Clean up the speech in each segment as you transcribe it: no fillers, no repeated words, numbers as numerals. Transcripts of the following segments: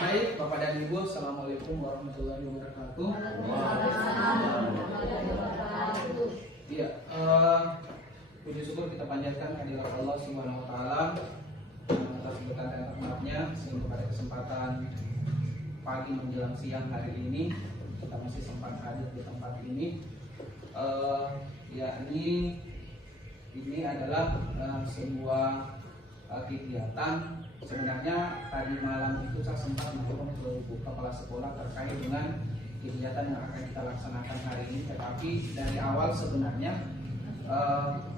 Baik, Bapak dan Ibu, Assalamualaikum warahmatullahi wabarakatuh. Iya, puji syukur kita panjatkan kehadirat Allah Subhanahu Wa Taala atas berkat dan rahmatnya sehingga pada kesempatan pagi menjelang siang hari ini kita masih sempat hadir di tempat ini. Ini adalah sebuah kegiatan. Sebenarnya tadi malam itu saya sempat menelpon ke kepala sekolah terkait dengan kegiatan yang akan kita laksanakan hari ini. Tetapi dari awal sebenarnya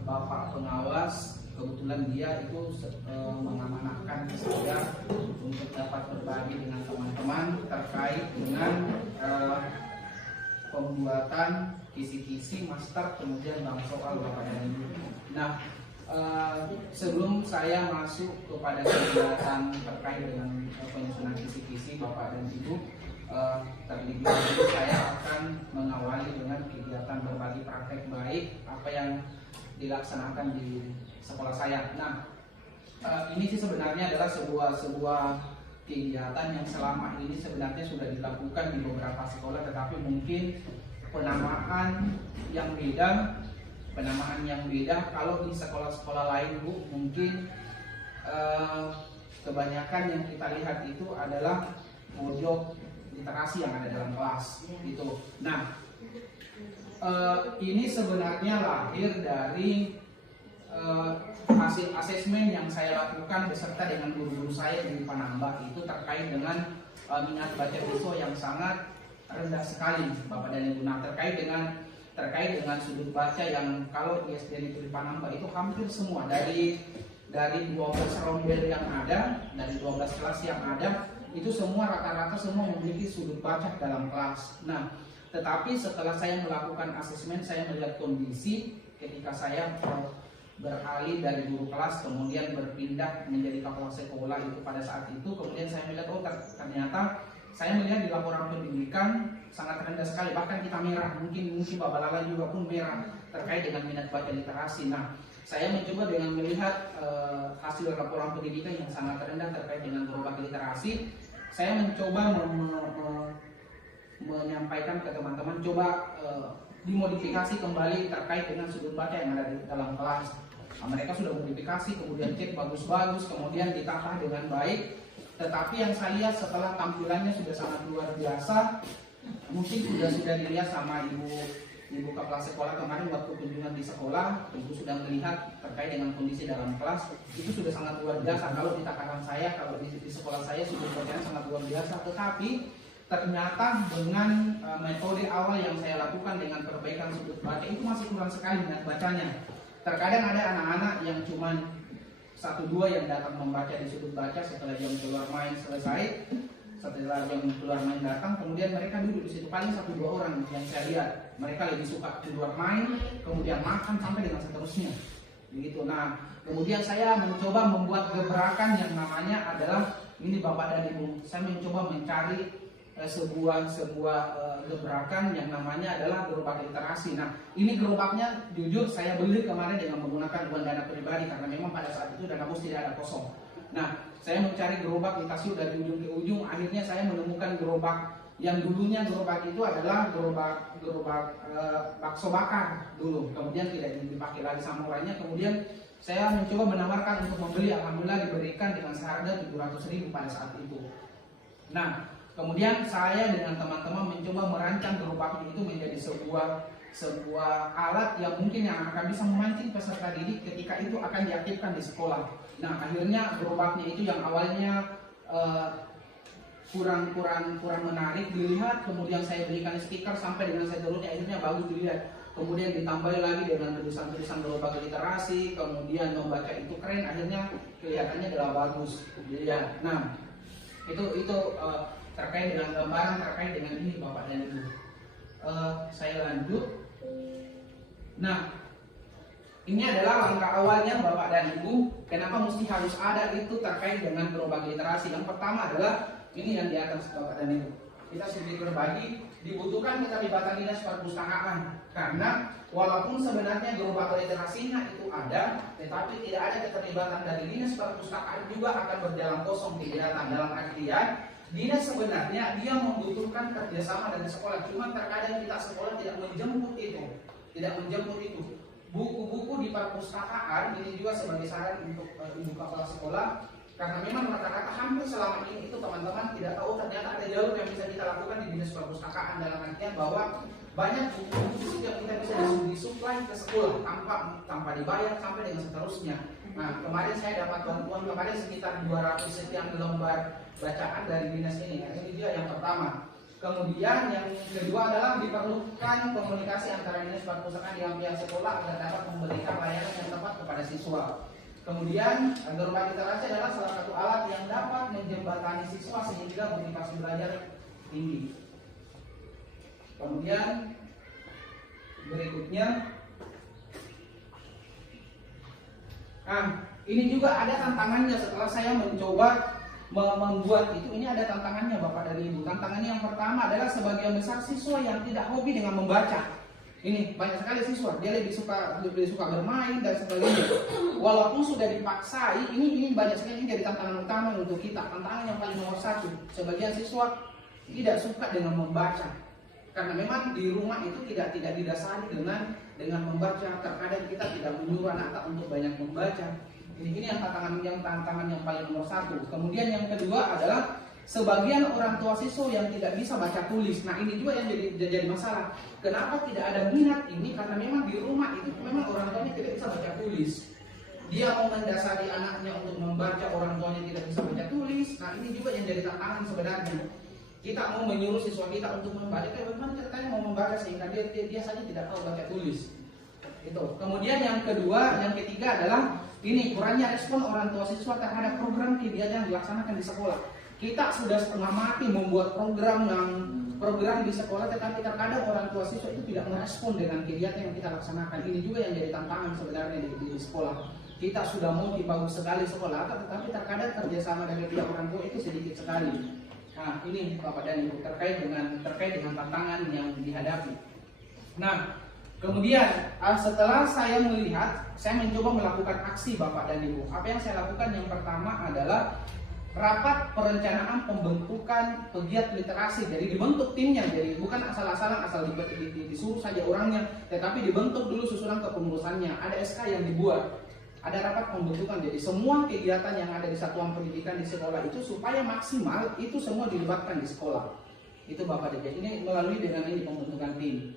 Bapak pengawas kebetulan dia itu mengamanahkan saya untuk dapat berbagi dengan teman-teman terkait dengan pembuatan kisi-kisi master kemudian bank soal Bapak dan Ibu. Nah, sebelum saya masuk kepada kegiatan terkait dengan penyusunan kisi-kisi Bapak dan Ibu, terlebih dahulu saya akan mengawali dengan kegiatan berbagi praktek baik apa yang dilaksanakan di sekolah saya. Nah, ini sih sebenarnya adalah sebuah kegiatan yang selama ini sebenarnya sudah dilakukan di beberapa sekolah, tetapi mungkin penamaan yang beda. Kalau di sekolah-sekolah lain, Bu, mungkin kebanyakan yang kita lihat itu adalah pojok literasi yang ada dalam kelas gitu. Nah, ini sebenarnya lahir dari hasil asesmen yang saya lakukan beserta dengan guru-guru saya di Panambah itu terkait dengan minat baca siswa yang sangat rendah sekali, Bapak dan Ibu. Nah, terkait dengan sudut baca yang kalau di SD Negeri Panambah itu hampir semua dari 12 rombel yang ada, dari 12 kelas yang ada, itu semua rata-rata semua memiliki sudut baca dalam kelas. Nah, tetapi setelah saya melakukan asesmen, saya melihat kondisi ketika saya beralih dari guru kelas kemudian berpindah menjadi kepala sekolah itu pada saat itu, kemudian saya melihat ternyata saya melihat di laporan pendidikan sangat rendah sekali, bahkan kita merah, mungkin Bapak Lala juga pun merah terkait dengan minat baca literasi. Nah, saya mencoba dengan melihat hasil laporan pendidikan yang sangat rendah terkait dengan gerobak literasi. Saya mencoba menyampaikan ke teman-teman, coba dimodifikasi kembali terkait dengan sudut baca yang ada di dalam kelas. Nah, mereka sudah modifikasi, kemudian cek bagus-bagus, kemudian ditata dengan baik. Tetapi yang saya lihat setelah tampilannya sudah sangat luar biasa, mungkin sudah dilihat sama ibu kepala sekolah kemarin waktu kunjungan di sekolah, ibu sudah melihat terkait dengan kondisi dalam kelas itu sudah sangat luar biasa. Kalau di takaran saya, kalau di sekolah saya sudah bacaan sangat luar biasa, tetapi ternyata dengan metode awal yang saya lakukan dengan perbaikan sudut baca itu masih kurang sekali minat bacanya. Terkadang ada anak-anak yang cuman 1-2 yang datang membaca di sudut baca setelah jam keluar main selesai. Setelah jam keluar main datang, kemudian mereka duduk di situ, paling 1-2 orang yang saya lihat. Mereka lebih suka keluar main, kemudian makan sampai dengan seterusnya. Begitu. Nah, kemudian saya mencoba membuat gebrakan yang namanya adalah ini Bapak dan Ibu. Saya mencoba mencari sebuah gebrakan yang namanya adalah gerobak literasi. Nah, ini gerobaknya jujur saya beli kemarin dengan menggunakan uang dana pribadi karena memang pada saat itu dana bos tidak ada kosong. Nah, saya mencari gerobak literasi dari ujung ke ujung, akhirnya saya menemukan gerobak yang dulunya gerobak itu adalah gerobak bakso bakar dulu. Kemudian tidak dipakai lagi samurainya. Kemudian saya mencoba menawarkan untuk membeli, alhamdulillah diberikan dengan seharga 700.000 pada saat itu. Nah, kemudian saya dengan teman-teman mencoba merancang gerobak itu menjadi sebuah alat yang mungkin yang akan bisa memancing peserta didik ketika itu akan diaktifkan di sekolah. Nah, akhirnya gerobaknya itu yang awalnya kurang menarik dilihat, kemudian saya berikan stiker sampai dengan seterusnya, akhirnya bagus dilihat. Kemudian ditambah lagi dengan tulisan-tulisan gerobak literasi, kemudian membaca itu keren, akhirnya kelihatannya adalah bagus dilihat. Nah, itu terkait dengan gambaran, terkait dengan ini Bapak dan Ibu. Saya lanjut. Nah, ini adalah langkah awalnya Bapak dan Ibu. Kenapa mesti harus ada itu terkait dengan gerobak literasi? Yang pertama adalah ini yang di atas Bapak dan Ibu. Kita sedikit berbagi, dibutuhkan keterlibatan dinas perpustakaan karena walaupun sebenarnya gerobak literasinya itu ada, tetapi tidak ada keterlibatan dari dinas perpustakaan juga akan berjalan kosong kegiatan. Dalam artian Dinas sebenarnya dia membutuhkan kerjasama dengan sekolah, cuma terkadang kita sekolah tidak menjemput itu. Buku-buku di perpustakaan ini juga sebagai saran untuk ibu kepala sekolah, karena memang rata-rata hampir selama ini itu teman-teman tidak tahu ternyata ada jalur yang bisa kita lakukan di dinas perpustakaan, dalam artian bahwa banyak buku-buku yang kita bisa disuplai ke sekolah tanpa dibayar sampai dengan seterusnya. Nah, kemarin saya dapat bantuan kemarin sekitar 200 sekian lembar bacaan dari dinas ini. Nah, ini dia yang pertama. Kemudian yang kedua adalah diperlukan komunikasi antara dinas perpustakaan dengan pihak sekolah agar dapat memberikan layanan yang tepat kepada siswa. Kemudian gelombang literasi adalah salah satu alat yang dapat menjembatani siswa sehingga motivasi belajar tinggi. Kemudian berikutnya, ini juga ada tantangannya setelah saya mencoba membuat itu. Ini ada tantangannya Bapak dan Ibu. Tantangannya yang pertama adalah sebagian besar siswa yang tidak hobi dengan membaca. Ini banyak sekali siswa, dia lebih suka bermain dan sebagainya. Walaupun sudah dipaksai, ini banyak sekali, ini jadi tantangan utama untuk kita. Tantangan yang paling nomor satu, sebagian siswa tidak suka dengan membaca. Karena memang di rumah itu tidak didasari dengan membaca. Terkadang kita tidak menyuruh anak untuk banyak membaca. Ini yang tantangan yang paling nomor satu. Kemudian yang kedua adalah sebagian orang tua siswa yang tidak bisa baca tulis. Nah, ini juga yang jadi masalah. Kenapa tidak ada minat ini? Karena memang di rumah itu memang orang tuanya tidak bisa baca tulis. Dia mau mendasari anaknya untuk membaca, orang tuanya tidak bisa baca tulis. Nah, ini juga yang jadi tantangan sebenarnya. Kita mau menyuruh siswa kita untuk membaca, bagaimana ceritanya mau membaca sehingga dia saja tidak tahu baca tulis. Itu. Kemudian yang ketiga adalah ini kurangnya respon orang tua siswa terhadap program kegiatan yang dilaksanakan di sekolah. Kita sudah setengah mati membuat program di sekolah, tetapi terkadang orang tua siswa itu tidak merespon dengan kegiatan yang kita laksanakan. Ini juga yang jadi tantangan sebenarnya di sekolah. Kita sudah mau bagus sekali sekolah, tetapi terkadang kerjasama dengan pihak orang tua itu sedikit sekali. Nah, ini Bapak dan Ibu terkait dengan tantangan yang dihadapi. Nah, kemudian setelah saya melihat, saya mencoba melakukan aksi Bapak dan Ibu. Apa yang saya lakukan? Yang pertama adalah rapat perencanaan pembentukan pegiat literasi. Jadi dibentuk timnya, jadi bukan asal-asalan asal disuruh saja orangnya, tetapi dibentuk dulu susunan kepengurusannya. Ada SK yang dibuat, ada rapat pembentukan. Jadi semua kegiatan yang ada di satuan pendidikan di sekolah itu supaya maksimal itu semua dilibatkan di sekolah. Itu Bapak dan Ibu. Ini melalui dengan ini pembentukan tim.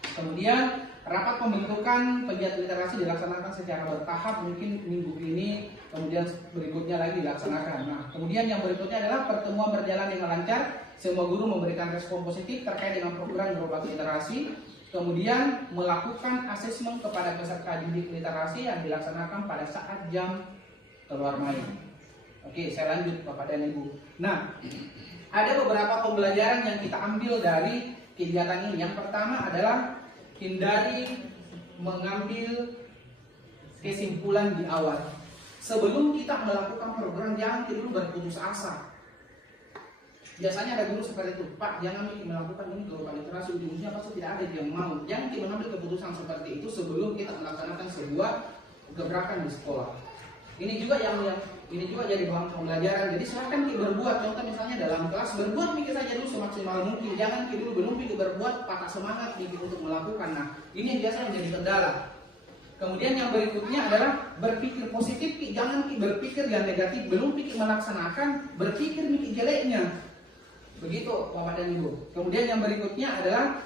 Kemudian rapat pembentukan pegiat literasi dilaksanakan secara bertahap, mungkin minggu ini, kemudian berikutnya lagi dilaksanakan. Nah, kemudian yang berikutnya adalah pertemuan berjalan dengan lancar, semua guru memberikan respon positif terkait dengan program gelombang literasi. Kemudian melakukan asesmen kepada peserta didik literasi yang dilaksanakan pada saat jam keluar main. Oke, saya lanjut Bapak dan Ibu. Nah, ada beberapa pembelajaran yang kita ambil dari kegiatan ini. Yang pertama adalah hindari mengambil kesimpulan di awal. Sebelum kita melakukan program, jangan dulu berputus asa. Biasanya ada guru seperti itu, Pak, jangan melakukan ini gelombang literasi, ujungnya pasti tidak ada yang mau. Jangan kita mengambil keputusan seperti itu sebelum kita melaksanakan sebuah gebrakan di sekolah. Ini juga jadi bahan pembelajaran. Jadi silakan kita berbuat. Contoh misalnya dalam kelas, berbuat mikir saja dulu semaksimal mungkin. Jangan kita dulu belum kita berbuat patah semangat mikir untuk melakukan. Nah, ini yang biasa menjadi kendala. Kemudian yang berikutnya adalah berpikir positif. Jangan berpikir yang negatif. Belum pikir melaksanakan, berpikir mikir jeleknya. Begitu Bapak dan Ibu. Kemudian yang berikutnya adalah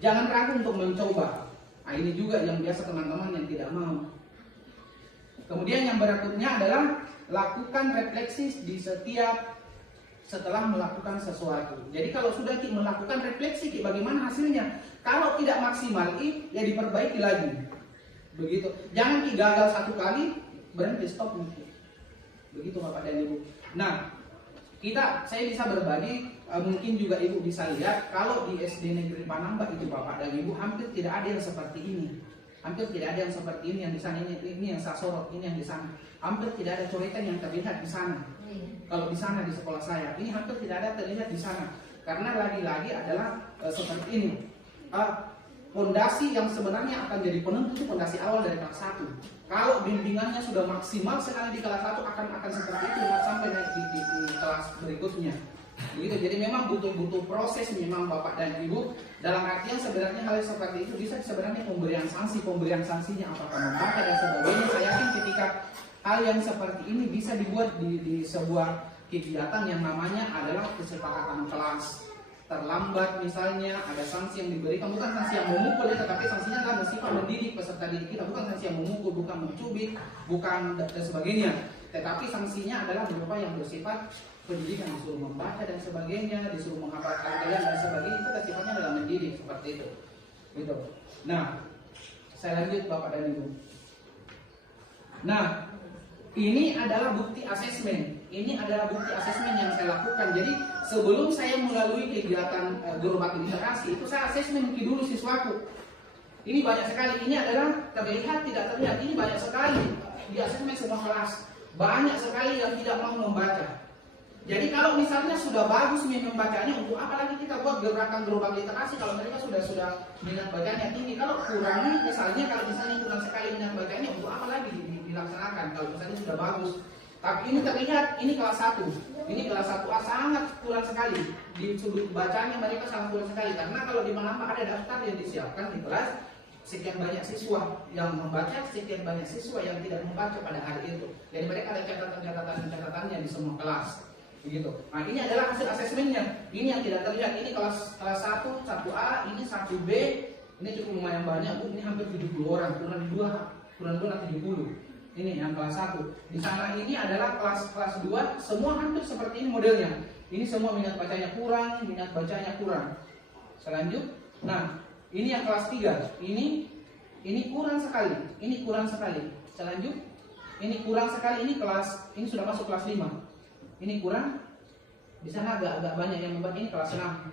jangan ragu untuk mencoba. Nah, ini juga yang biasa teman-teman yang tidak mau. Kemudian yang berikutnya adalah lakukan refleksi di setelah melakukan sesuatu. Jadi kalau sudah kita melakukan refleksi, bagaimana hasilnya? Kalau tidak maksimal, ya diperbaiki lagi. Begitu. Jangan kita gagal satu kali, berhenti, stop. Begitu Bapak dan Ibu. Nah, saya bisa berbagi, mungkin juga Ibu bisa lihat, kalau di SD Negeri Panambak itu Bapak dan Ibu hampir tidak ada yang seperti ini. Hampir tidak ada yang seperti ini yang di sana, ini yang saya sorot, ini yang di sana. Hampir tidak ada coretan yang terlihat di sana. Kalau di sana di sekolah saya, ini hampir tidak ada terlihat di sana. Karena lagi-lagi adalah seperti ini. Pondasi yang sebenarnya akan jadi penentu itu pondasi awal dari kelas 1. Kalau bimbingannya sudah maksimal sekali di kelas 1 akan seperti itu sampai naik di kelas berikutnya. Begitu. Jadi memang butuh proses memang Bapak dan Ibu. Dalam artian sebenarnya hal seperti itu bisa sebenarnya pemberian sanksinya apakah membaca dan sebagainya. Saya yakin ketika hal yang seperti ini bisa dibuat di sebuah kegiatan yang namanya adalah kesepakatan kelas. Terlambat misalnya ada sanksi yang diberikan, bukan sanksi yang memukul ya, tetapi sanksinya adalah bersifat mendidik peserta didik kita, bukan sanksi yang memukul, bukan mencubit, bukan dan sebagainya. Tetapi sanksinya adalah berupa yang bersifat pendidikan, disuruh membaca dan sebagainya, disuruh menghafalkan kalian dan sebagainya, itu sifatnya adalah mendidik seperti itu. Gitu. Nah, saya lanjut Bapak dan Ibu. Nah, ini adalah bukti asesmen. Ini adalah bukti asesmen yang saya lakukan. Jadi sebelum saya melalui kegiatan gerobak literasi itu saya asesmen dulu siswaku. Ini banyak sekali. Ini adalah terlihat tidak terlihat. Ini banyak sekali di asesmen semua kelas. Banyak sekali yang tidak mau membaca. Jadi kalau misalnya sudah bagus membacanya, untuk apa lagi kita buat gerakan gerobak literasi kalau mereka sudah minat bacanya tinggi. Kalau kurang misalnya kurang sekali minat bacanya, untuk apa lagi dilaksanakan kalau misalnya sudah bagus. Tapi ini terlihat, ini kelas 1. Ini kelas 1A sangat kurang sekali. Di sudut bacanya mereka sangat kurang sekali. Karena kalau di mana ada daftar yang disiapkan di kelas, sekian banyak siswa yang membaca, sekian banyak siswa yang tidak membaca pada hari itu. Jadi mereka ada catatannya di semua kelas. Begitu. Nah, ini adalah hasil asesmennya. Ini yang tidak terlihat. Ini kelas 1, 1A, ini 1B. Ini cukup lumayan banyak, Bu. Ini hampir 70 orang, kurang 2 70. Ini yang kelas 1. Di sana ini adalah kelas 2, semua hampir seperti ini modelnya. Ini semua minat bacanya kurang, minat bacanya kurang. Selanjut. Nah, ini yang kelas 3. Ini kurang sekali. Ini kurang sekali. Selanjut. Ini kurang sekali. Ini sudah masuk kelas 5. Ini kurang. Di sana agak banyak yang membaca. Ini kelas 6.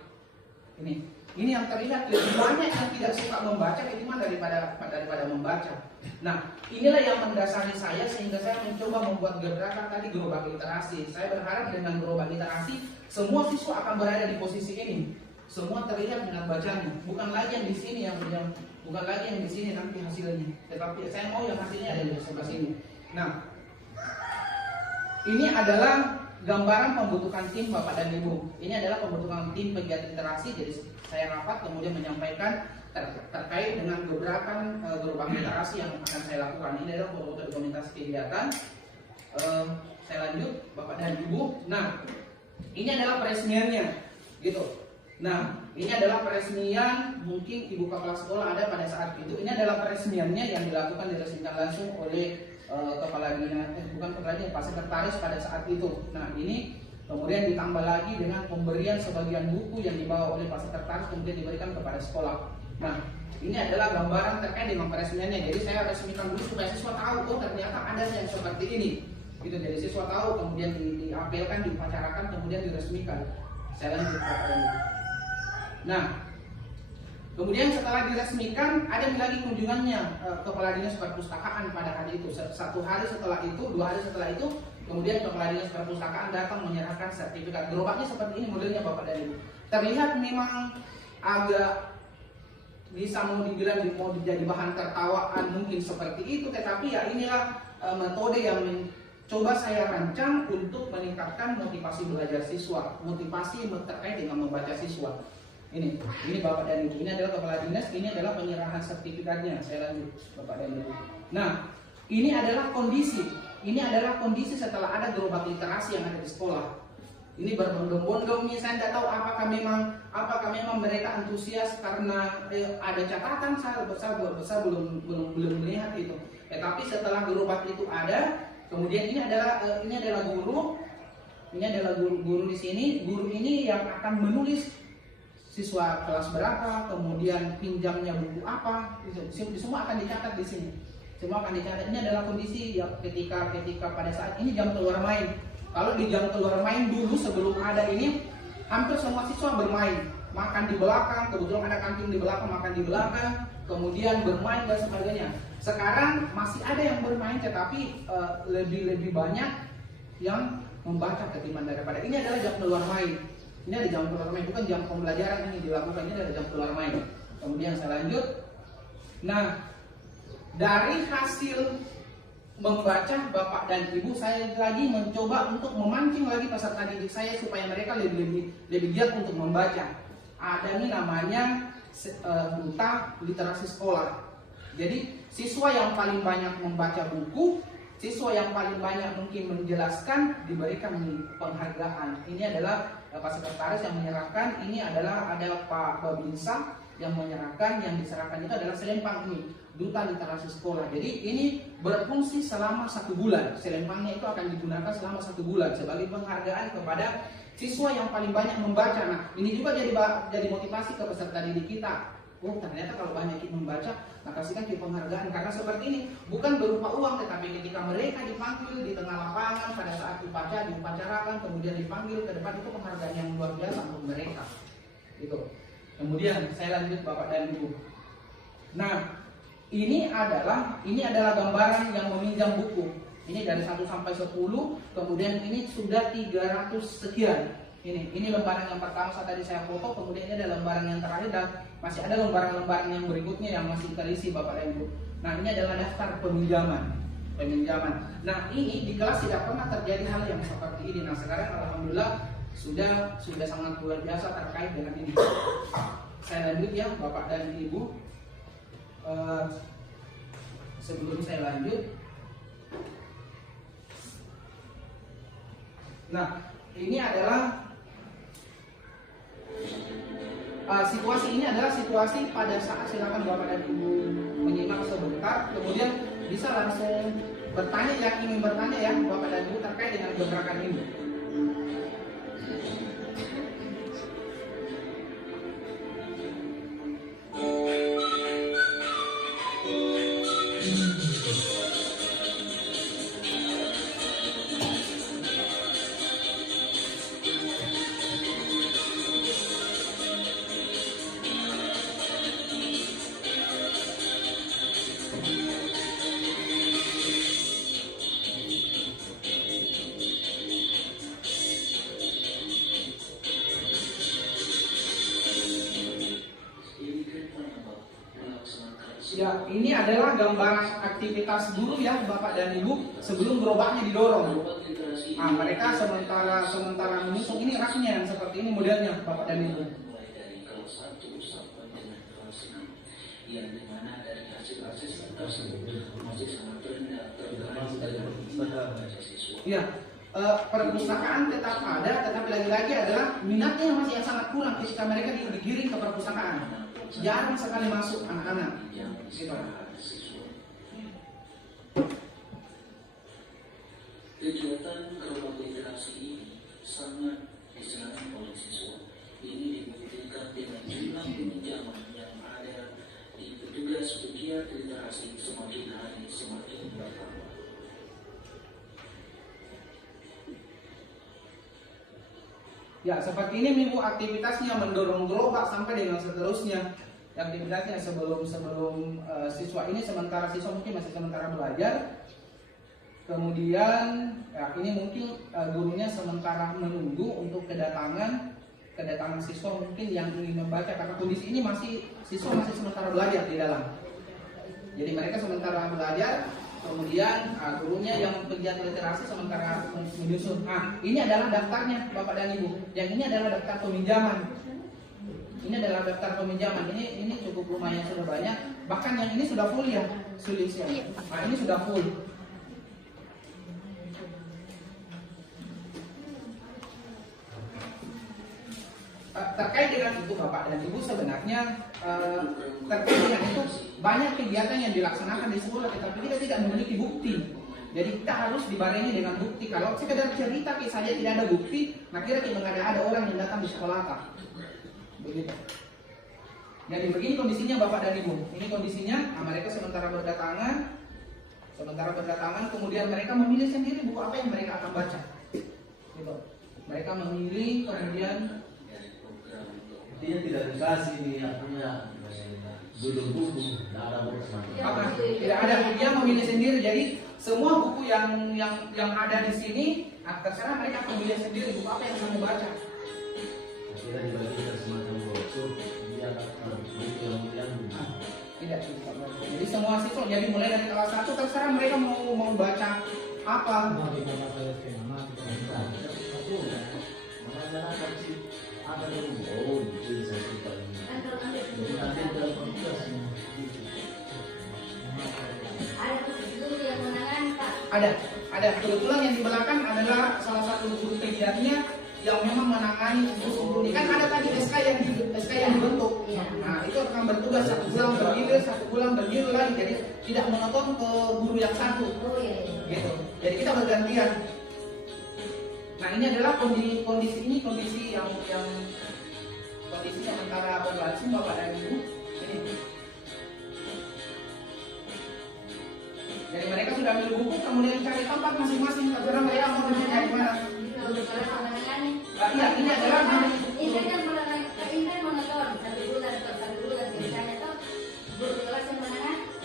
Ini yang terlihat lebih banyak yang tidak suka membaca ketimbang daripada membaca. Nah, inilah yang mendasari saya sehingga saya mencoba membuat gerakan tadi gerobak literasi. Saya berharap dengan gerobak literasi semua siswa akan berada di posisi ini. Semua terlihat minat bacanya. Bukan lagi yang di sini bukan lagi yang di sini nanti hasilnya. Tetapi saya mau yang hasilnya ada di sebelah sini. Nah, ini adalah gambaran pembentukan tim Bapak dan Ibu. Ini adalah pembentukan tim pegiat literasi. Jadi saya rapat kemudian menyampaikan terkait dengan gerakan gerobak literasi yang akan saya lakukan. Ini adalah foto dokumentasi kegiatan. Saya lanjut Bapak dan Ibu. Nah, ini adalah peresmiannya, gitu. Nah, ini adalah peresmian, mungkin Ibu kepala sekolah ada pada saat itu. Ini adalah peresmiannya yang diresmikan langsung oleh kepala dinas, bukan kepala dinas, Pak Sekretaris pada saat itu. Nah, ini kemudian ditambah lagi dengan pemberian sebagian buku yang dibawa oleh Pak Sekretaris kemudian diberikan kepada sekolah. Nah, ini adalah gambaran terkait dengan peresmiannya. Jadi saya resmikan dulu supaya siswa tahu, oh ternyata ada yang seperti ini. Gitu, jadi siswa tahu, kemudian diapelkan, diupacarakan, kemudian diresmikan. Saya lanjut kepada ini. Nah, kemudian setelah diresmikan, ada lagi kunjungannya Kepala Dinas Perpustakaan pada hari itu. 1 hari setelah itu, 2 hari setelah itu, kemudian Kepala Dinas Perpustakaan datang menyerahkan sertifikat. Gerobaknya seperti ini modelnya Bapak dan Ibu. Terlihat memang agak bisa mau dibilang mau jadi bahan tertawaan mungkin seperti itu, tetapi ya inilah metode yang coba saya rancang untuk meningkatkan motivasi belajar siswa, motivasi terkait dengan membaca siswa. Ini Bapak dan Ibu, ini adalah Kepala Dinas, ini adalah penyerahan sertifikatnya. Saya lanjut Bapak dan Ibu. Nah, ini adalah kondisi setelah ada gerobak literasi yang ada di sekolah. Ini berbondong-bondong, saya tidak tahu apakah memang mereka antusias karena ada catatan. Saya belum melihat itu. Tapi setelah gerobak itu ada, kemudian ini adalah guru di sini. Guru ini yang akan menulis siswa kelas berapa, kemudian pinjamnya buku apa, semua akan dicatat di sini. Semua akan dicatat. Ini adalah kondisi ya, ketika pada saat ini jam keluar main. Kalau di jam keluar main dulu sebelum ada ini, hampir semua siswa bermain, makan di belakang, kebetulan ada kantin di belakang, makan di belakang, kemudian bermain dan sebagainya. Sekarang masih ada yang bermain, tetapi lebih banyak yang membaca ketimbang daripada. Ini adalah jam keluar main. Ini ada jam keluar main, bukan jam pembelajaran ini dilakukan, ini ada jam keluar main. Kemudian saya lanjut. Nah, dari hasil membaca, Bapak dan Ibu, saya lagi mencoba untuk memancing lagi peserta didik saya supaya mereka lebih giat untuk membaca. Ada nih namanya duta literasi sekolah. Jadi siswa yang paling banyak membaca buku, siswa yang paling banyak mungkin menjelaskan, diberikan penghargaan. Ini adalah Pak Sekretaris yang menyerahkan. Ini adalah ada Pak Babinsa yang menyerahkan. Yang diserahkan itu adalah selempang ini, duta literasi sekolah. Jadi ini berfungsi selama 1 bulan. Selempangnya itu akan digunakan selama 1 bulan sebagai penghargaan kepada siswa yang paling banyak membaca. Nah, ini juga jadi motivasi ke peserta didik kita. Oh, ternyata kalau banyak membaca, nah kasihkan penghargaan. Karena seperti ini, bukan berupa uang, tetapi ketika mereka dipanggil di tengah lapangan pada saat upacara, diupacarakan, kemudian dipanggil ke depan, itu penghargaan yang luar biasa untuk mereka. Gitu. Kemudian saya lanjut Bapak dan Ibu. Nah, ini adalah gambaran yang meminjam buku. Ini dari 1 sampai 10, kemudian ini sudah 300 sekian. Ini lembaran yang pertama tadi saya foto, kemudian ini ada lembaran yang terakhir dan masih ada lembaran-lembaran yang berikutnya yang masih kita isi Bapak dan Ibu. Nah, ini adalah daftar peminjaman. Nah, ini di kelas tidak pernah terjadi hal yang seperti ini. Nah, sekarang alhamdulillah sudah sangat luar biasa terkait dengan ini. Saya lanjut ya Bapak dan Ibu. Sebelum saya lanjut, nah ini adalah situasi ini adalah situasi pada saat, silakan Bapak dan Ibu menyimak sebentar, kemudian bisa langsung bertanya yang ingin bertanya ya Bapak dan Ibu terkait dengan gebrakan ini. Ya, ini adalah gambaran aktivitas guru ya Bapak dan Ibu sebelum gerobaknya didorong. Nah, mereka sementara menyusun, ini raknya seperti ini modelnya Bapak dan Ibu. Yang dimana dari hasil-hasil tersebut masih sangat rendah terkait dengan siswa. Ya, perpustakaan tetap ada, tetapi lagi-lagi adalah minatnya masih yang sangat kurang ketika mereka digiring ke perpustakaan. Jarang sekali masuk anak-anak. Kegiatan gerobak literasi ini sangat disenangi oleh siswa. Ini dibuktikan dengan jumlah pinjaman yang ada di petugas pegiat literasi semakin hari semakin bertambah. Ya, seperti ini Ibu aktivitasnya, mendorong gerobak sampai dengan seterusnya. Aktivitasnya sebelum siswa ini, sementara siswa mungkin masih sementara belajar. Kemudian ya, ini mungkin gurunya sementara menunggu untuk kedatangan siswa mungkin yang ingin membaca, karena kondisi ini siswa masih sementara belajar di dalam. Jadi mereka sementara belajar, kemudian gurunya yang pegiat literasi sementara menyusun. Ini adalah daftarnya Bapak dan Ibu. Yang ini adalah daftar peminjaman. Ini adalah daftar peminjaman. Ini cukup lumayan, sudah banyak. Bahkan yang ini sudah full ya, Sulisya. Ini sudah full. Terkait dengan itu Bapak dan Ibu, sebenarnya terkait dengan itu banyak kegiatan yang dilaksanakan di sekolah, tetapi kita tidak memiliki bukti. Jadi kita harus dibarengi dengan bukti. Kalau sekedar cerita saja tidak ada bukti, nah kira-kira ada orang yang datang di sekolah apa? Begitu. Jadi begini kondisinya Bapak dan Ibu. Ini kondisinya, mereka sementara berdatangan, kemudian mereka memilih sendiri buku apa yang mereka akan baca. Gitu. Mereka memilih, kemudian dia tidak dikasih punya belum buku, tidak ada buku tidak ada, dia memilih sendiri. Jadi semua buku yang ada di sini, terserah mereka memilih sendiri buku apa yang mau baca. Kita dibagikan semacam brosur, dia buku yang Tidak dibuka baca. Jadi semua siswa, jadi mulai dari kelas 1 terserah mereka mau baca apa. Ada yang oh itu bisa kita ini. Jadi nanti dalam prosesnya. Ada kebetulan yang di belakang adalah salah satu guru pediatrinya yang memang menangani khusus ini. Kan ada tadi SK yang dibentuk. Nah itu akan bertugas 1 bulan bergilir, 1 bulan bergilir lagi. Jadi tidak monoton ke guru yang satu. Gitu. Jadi kita bergantian. Nah ini adalah kondisi yang antara berlangsung Bapak dan Ibu. Ini. Jadi mereka sudah ambil buku, kemudian cari tempat masing-masing. Terserah mereka mau duduknya di mana. Iya, ini adalah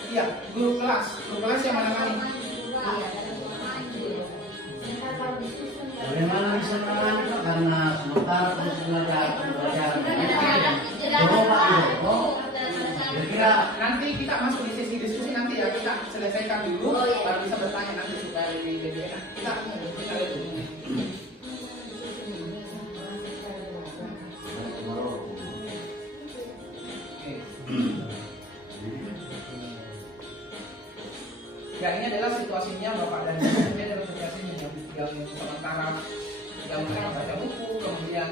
iya, guru kelas yang menangani. Bagaimana bisa menangani Pak? Karena sementara terus belajar. Kira-kira Nanti kita masuk di sesi diskusi nanti ya, kita selesaikan dulu, baru bisa bertanya nanti supaya lebih enak. Kita lihat dulu. Ya ini adalah situasinya Bapak dan Ibu. Ini adalah situasinya yang sementara yang mereka baca buku, kemudian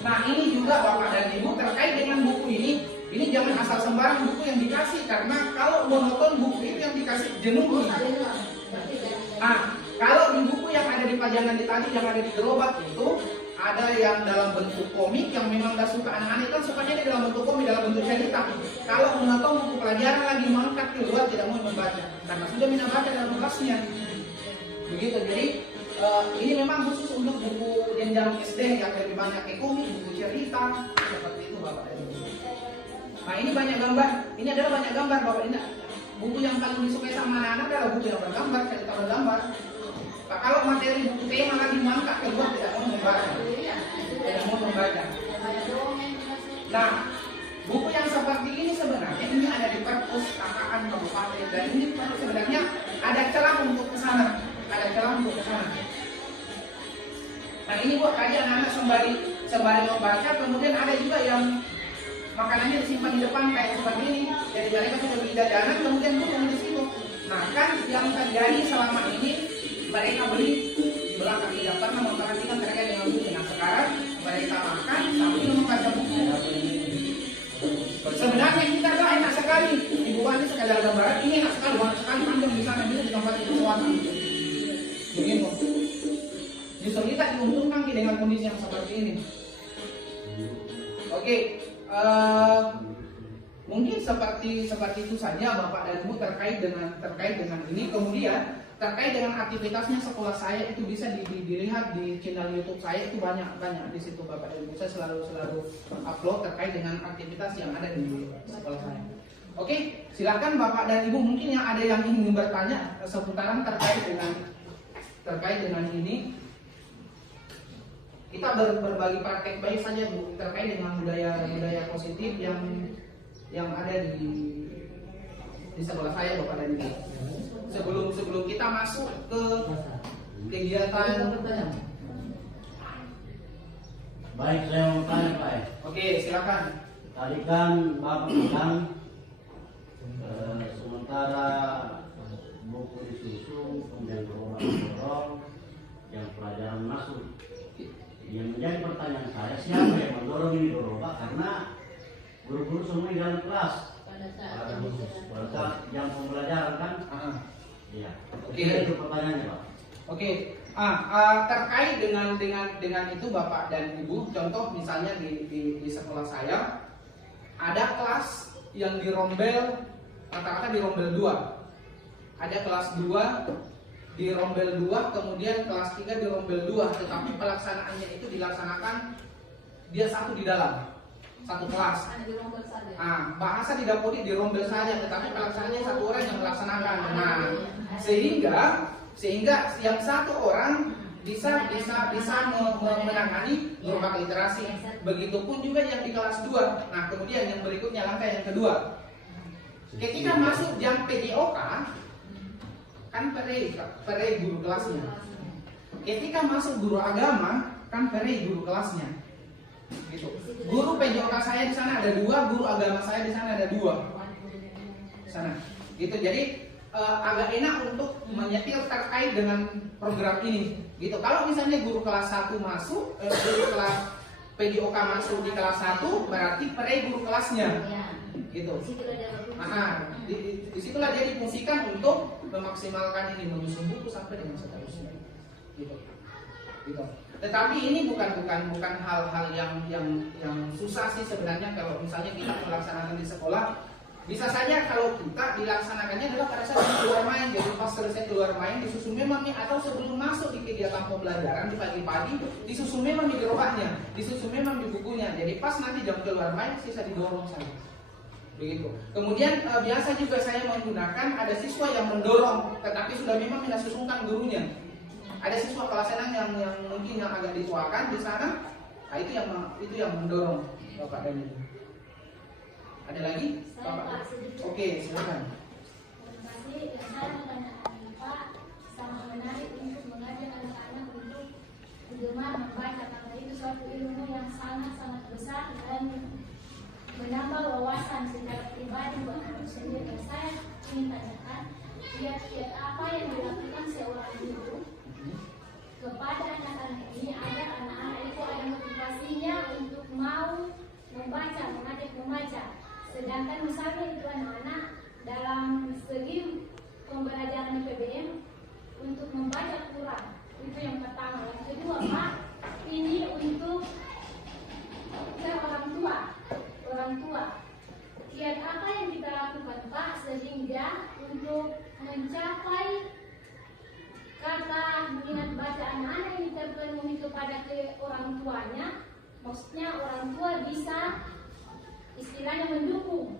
nah ini juga Bapak dan Ibu terkait dengan buku ini jangan asal sembarang buku yang dikasih, karena kalau monoton buku itu yang dikasih jenuh. Kalau di buku yang ada di pajangan di tadi, yang ada di gerobak itu ada yang dalam bentuk komik yang memang gak suka anak-anak kan sukanya di dalam bentuk komik, dalam bentuk cerita. Kalau menonton buku pelajaran lagi mengangkat keluar tidak mau membaca karena sudah minat baca dalam kelasnya. Begitu. Jadi ini memang khusus untuk buku jenjang SD yang lebih banyak komik, buku cerita seperti itu Bapak dan Ibu. Nah ini banyak gambar. Ini adalah banyak gambar Bapak. Ini buku yang paling disukai sama anak-anak adalah buku yang bergambar, cerita bergambar. Nah, kalau materi buku tema lagi mangkak keluar tidak mau membaca. Nah, buku yang seperti ini sebenarnya ini ada di perpustakaan kabupaten dan ini sebenarnya ada celah untuk kesana, Nah ini buat kajian anak sembari membaca, kemudian ada juga yang makanannya disimpan di depan kayak seperti ini. Jadi mereka sudah beli jajanan kemudian duduk di situ. Nah kan yang terjadi selama ini mereka beli di belakang, tidak pernah memperhatikan mereka dengan buku. Nah sekarang mereka makan sambil membaca buku. Sebenarnya kita tuh enak sekali, Ibu Wani sekadar gambaran ini enak sekali, banyak sekali panjang di sana bisa di tempat itu suatu. Begitu. Justru kita diuntungkan dengan kondisi yang seperti ini. Oke, mungkin seperti itu saja Bapak dan Ibu terkait dengan ini. Kemudian terkait dengan aktivitasnya sekolah saya itu bisa dilihat di channel YouTube saya, itu banyak di situ Bapak dan Ibu. Saya selalu upload terkait dengan aktivitas yang ada di sekolah saya. Oke, silakan Bapak dan Ibu, mungkin yang ada yang ingin bertanya seputaran terkait dengan ini. Kita berbagi praktek baik saja Bu, terkait dengan budaya positif yang ada di sekolah saya Bapak dan Ibu. Sebelum kita masuk ke kegiatan. baik, saya mau tanya Pak. Oke, silakan. Tadi kan Bapak bilang sementara buku disusun, kemudian dorong yang pelajaran masuk. Yang menjadi pertanyaan saya, siapa yang mendorong ini Pak? Karena guru-guru semua di dalam kelas. Pada saat jam pembelajaran kan? Iya. Oke, itu pertanyaannya Pak. Oke, terkait dengan itu Bapak dan Ibu, contoh misalnya di sekolah saya ada kelas yang dirombel, kata-kata dirombel 2. Ada kelas 2 dirombel 2, kemudian kelas 3 dirombel 2, tetapi pelaksanaannya itu dilaksanakan dia satu di dalam. satu kelas. Bahasa tidak boleh dirombel saja, tetapi pelaksanaannya satu orang yang melaksanakan. Nah, sehingga yang satu orang bisa menangani gerobak literasi. Begitupun juga yang di kelas 2. Nah, kemudian yang berikutnya langkah yang kedua. Ketika masuk jam PJOK, kan pere guru kelasnya. Ketika masuk guru agama, kan pere guru kelasnya. Gitu. Guru PJOK saya di sana ada 2, guru agama saya di sana ada 2. Sana. Gitu. Jadi agak enak untuk menyetir terkait dengan program ini. Gitu. Kalau misalnya guru kelas 1 masuk, guru kelas PJOK masuk di kelas 1, berarti pere guru kelasnya. Gitu. Disitulah dia difungsikan untuk memaksimalkan ini, menyusun buku sampai dengan seterusnya. Gitu. Tetapi ini bukan hal-hal yang susah sih sebenarnya kalau misalnya kita melaksanakan di sekolah. Bisa saja kalau kita dilaksanakannya adalah pada saat keluar main. Jadi pas selesai keluar main disusun memang nih, atau sebelum masuk di kegiatan pembelajaran di pagi-pagi disusun memang di gerobaknya, disusun memang di bukunya. Jadi pas nanti jam keluar main sisa didorong saja. Begitu. Kemudian biasa juga saya menggunakan ada siswa yang mendorong, tetapi sudah memang tidak susunkan gurunya. Ada siswa kelas 6 yang mungkin yang agak dituakan di sana. Nah, itu yang mendorong Bapak dan Ibu. Ada lagi? Bapak? Oke, silakan. Terima kasih. Saya menanyakan Pak, sangat menarik untuk mengajak anak-anak untuk gemar membaca, karena itu suatu ilmu yang sangat-sangat besar dan menambah wawasan secara pribadi buat anak sendiri. Saya ingin tanyakan, kiat-kiat apa yang dilakukan seorang guru kepada anak-anak ini agar anak-anak itu ada motivasinya untuk mau membaca, mengajak membaca. Sedangkan misalnya itu anak-anak dalam segi pembelajaran PBM untuk membaca kurang, itu yang pertama. Yang kedua, Pak, ini untuk orang tua. Kiat apa yang kita lakukan, Pak, sehingga untuk mencapai kata minat baca anak-anak ini terpenuhi kepada orang tuanya, maksudnya orang tua bisa istilahnya mendukung.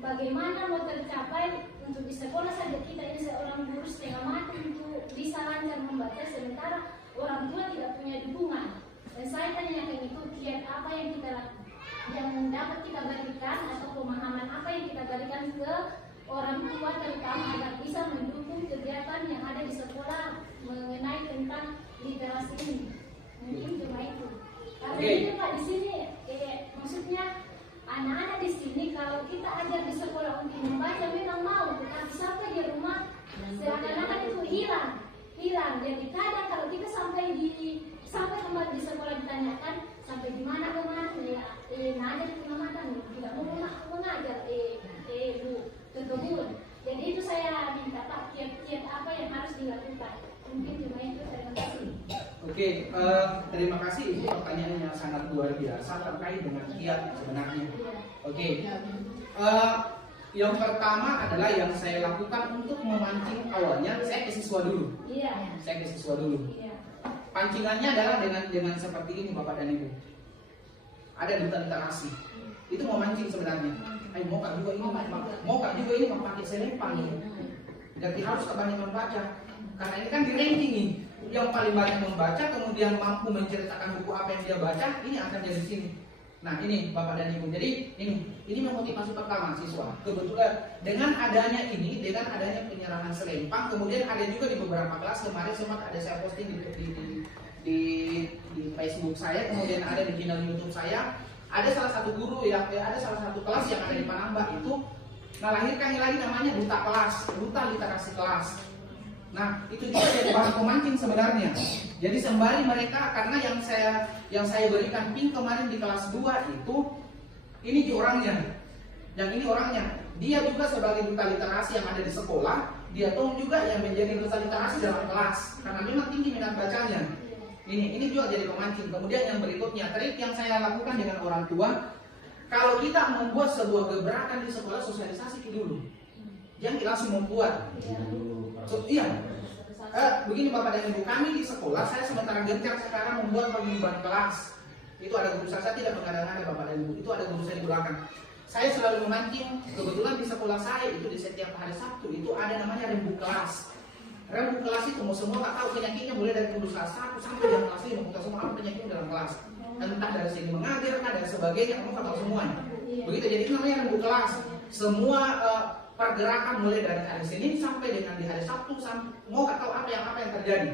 Bagaimana mau tercapai untuk di sekolah saja kita ini seorang guru setengah mati untuk bisa lancar membaca, sementara orang tua tidak punya dukungan. Dan saya tanyakan itu, kiat apa yang dapat kita berikan atau pemahaman apa yang kita berikan ke orang tua terutama agar bisa mendukung kegiatan yang ada di sekolah mengenai tentang literasi ini. Mungkin cuma itu. Karena ini Pak di sini maksudnya anak-anak di sini kalau kita ajar di sekolah untuk membaca memang mau, tetapi sampai di rumah seakan-akan itu hilang. Jadi kadang kalau kita sampai kembali di sekolah ditanyakan sampai di mana kemarin nanya di kemana tidak mau mengajar Bu ke kebun. Jadi itu saya minta Pak, kiat-kiat apa yang harus dilakukan. Mungkin cuma itu, terima kasih. Oke, terima kasih. Itu pertanyaan yang sangat luar biasa terkait dengan kiat sebenarnya. Oke, yang pertama adalah yang saya lakukan untuk memancing awalnya, saya ke siswa dulu. Iya. Saya ke siswa dulu. Iya. Pancingannya adalah dengan seperti ini Bapak dan Ibu. Ada duta literasi. Itu mau mancing sebenarnya. Mau kak juga ini pakai selempang. Jadi harus kebanyakan membaca. Karena ini kan di ranking nih. Yang paling banyak membaca kemudian mampu menceritakan buku apa yang dia baca, ini akan jadi sini. Nah ini Bapak dan Ibu. Jadi ini memotivasi pertama siswa. Kebetulan dengan adanya penyerahan selempang, kemudian ada juga di beberapa kelas kemarin sempat ada saya posting di Facebook saya, kemudian ada di channel YouTube saya. Ada salah satu guru ada salah satu kelas yang ada di Panambak itu melahirkan lagi namanya duta literasi kelas. Nah itu juga jadi bahan pemancing sebenarnya. Jadi sembari mereka, karena yang saya berikan pin kemarin di kelas 2 itu ini orangnya, yang ini orangnya. Dia juga sebagai duta literasi yang ada di sekolah, dia tuh juga yang menjadi duta literasi dalam kelas karena memang tinggi minat bacanya. Ini juga jadi pemancing. Kemudian yang berikutnya, trik yang saya lakukan dengan orang tua, kalau kita membuat sebuah gebrakan di sekolah, sosialisasi dulu. Jangan langsung membuat. Begini Bapak dan Ibu, kami di sekolah, saya sementara gencar sekarang membuat pengumuman kelas. Itu ada guru saya tidak mengada-ngada Bapak dan Ibu. Itu ada guru saya di belakang. Saya selalu memancing, kebetulan di sekolah saya itu di setiap hari Sabtu itu ada namanya rembu kelas. Rembu kelas itu mau semua tak tahu penyakitnya mulai dari guru kelas 1 sampai yang kelas 5 kita semua apa penyakitnya dalam kelas. Entah dari segi mengajar, dan sebagainya, kamu tahu semuanya. Begitu, jadi itu namanya rembu kelas. Semua pergerakan mulai dari hari Senin sampai dengan di hari Sabtu, mau tak tahu apa yang terjadi.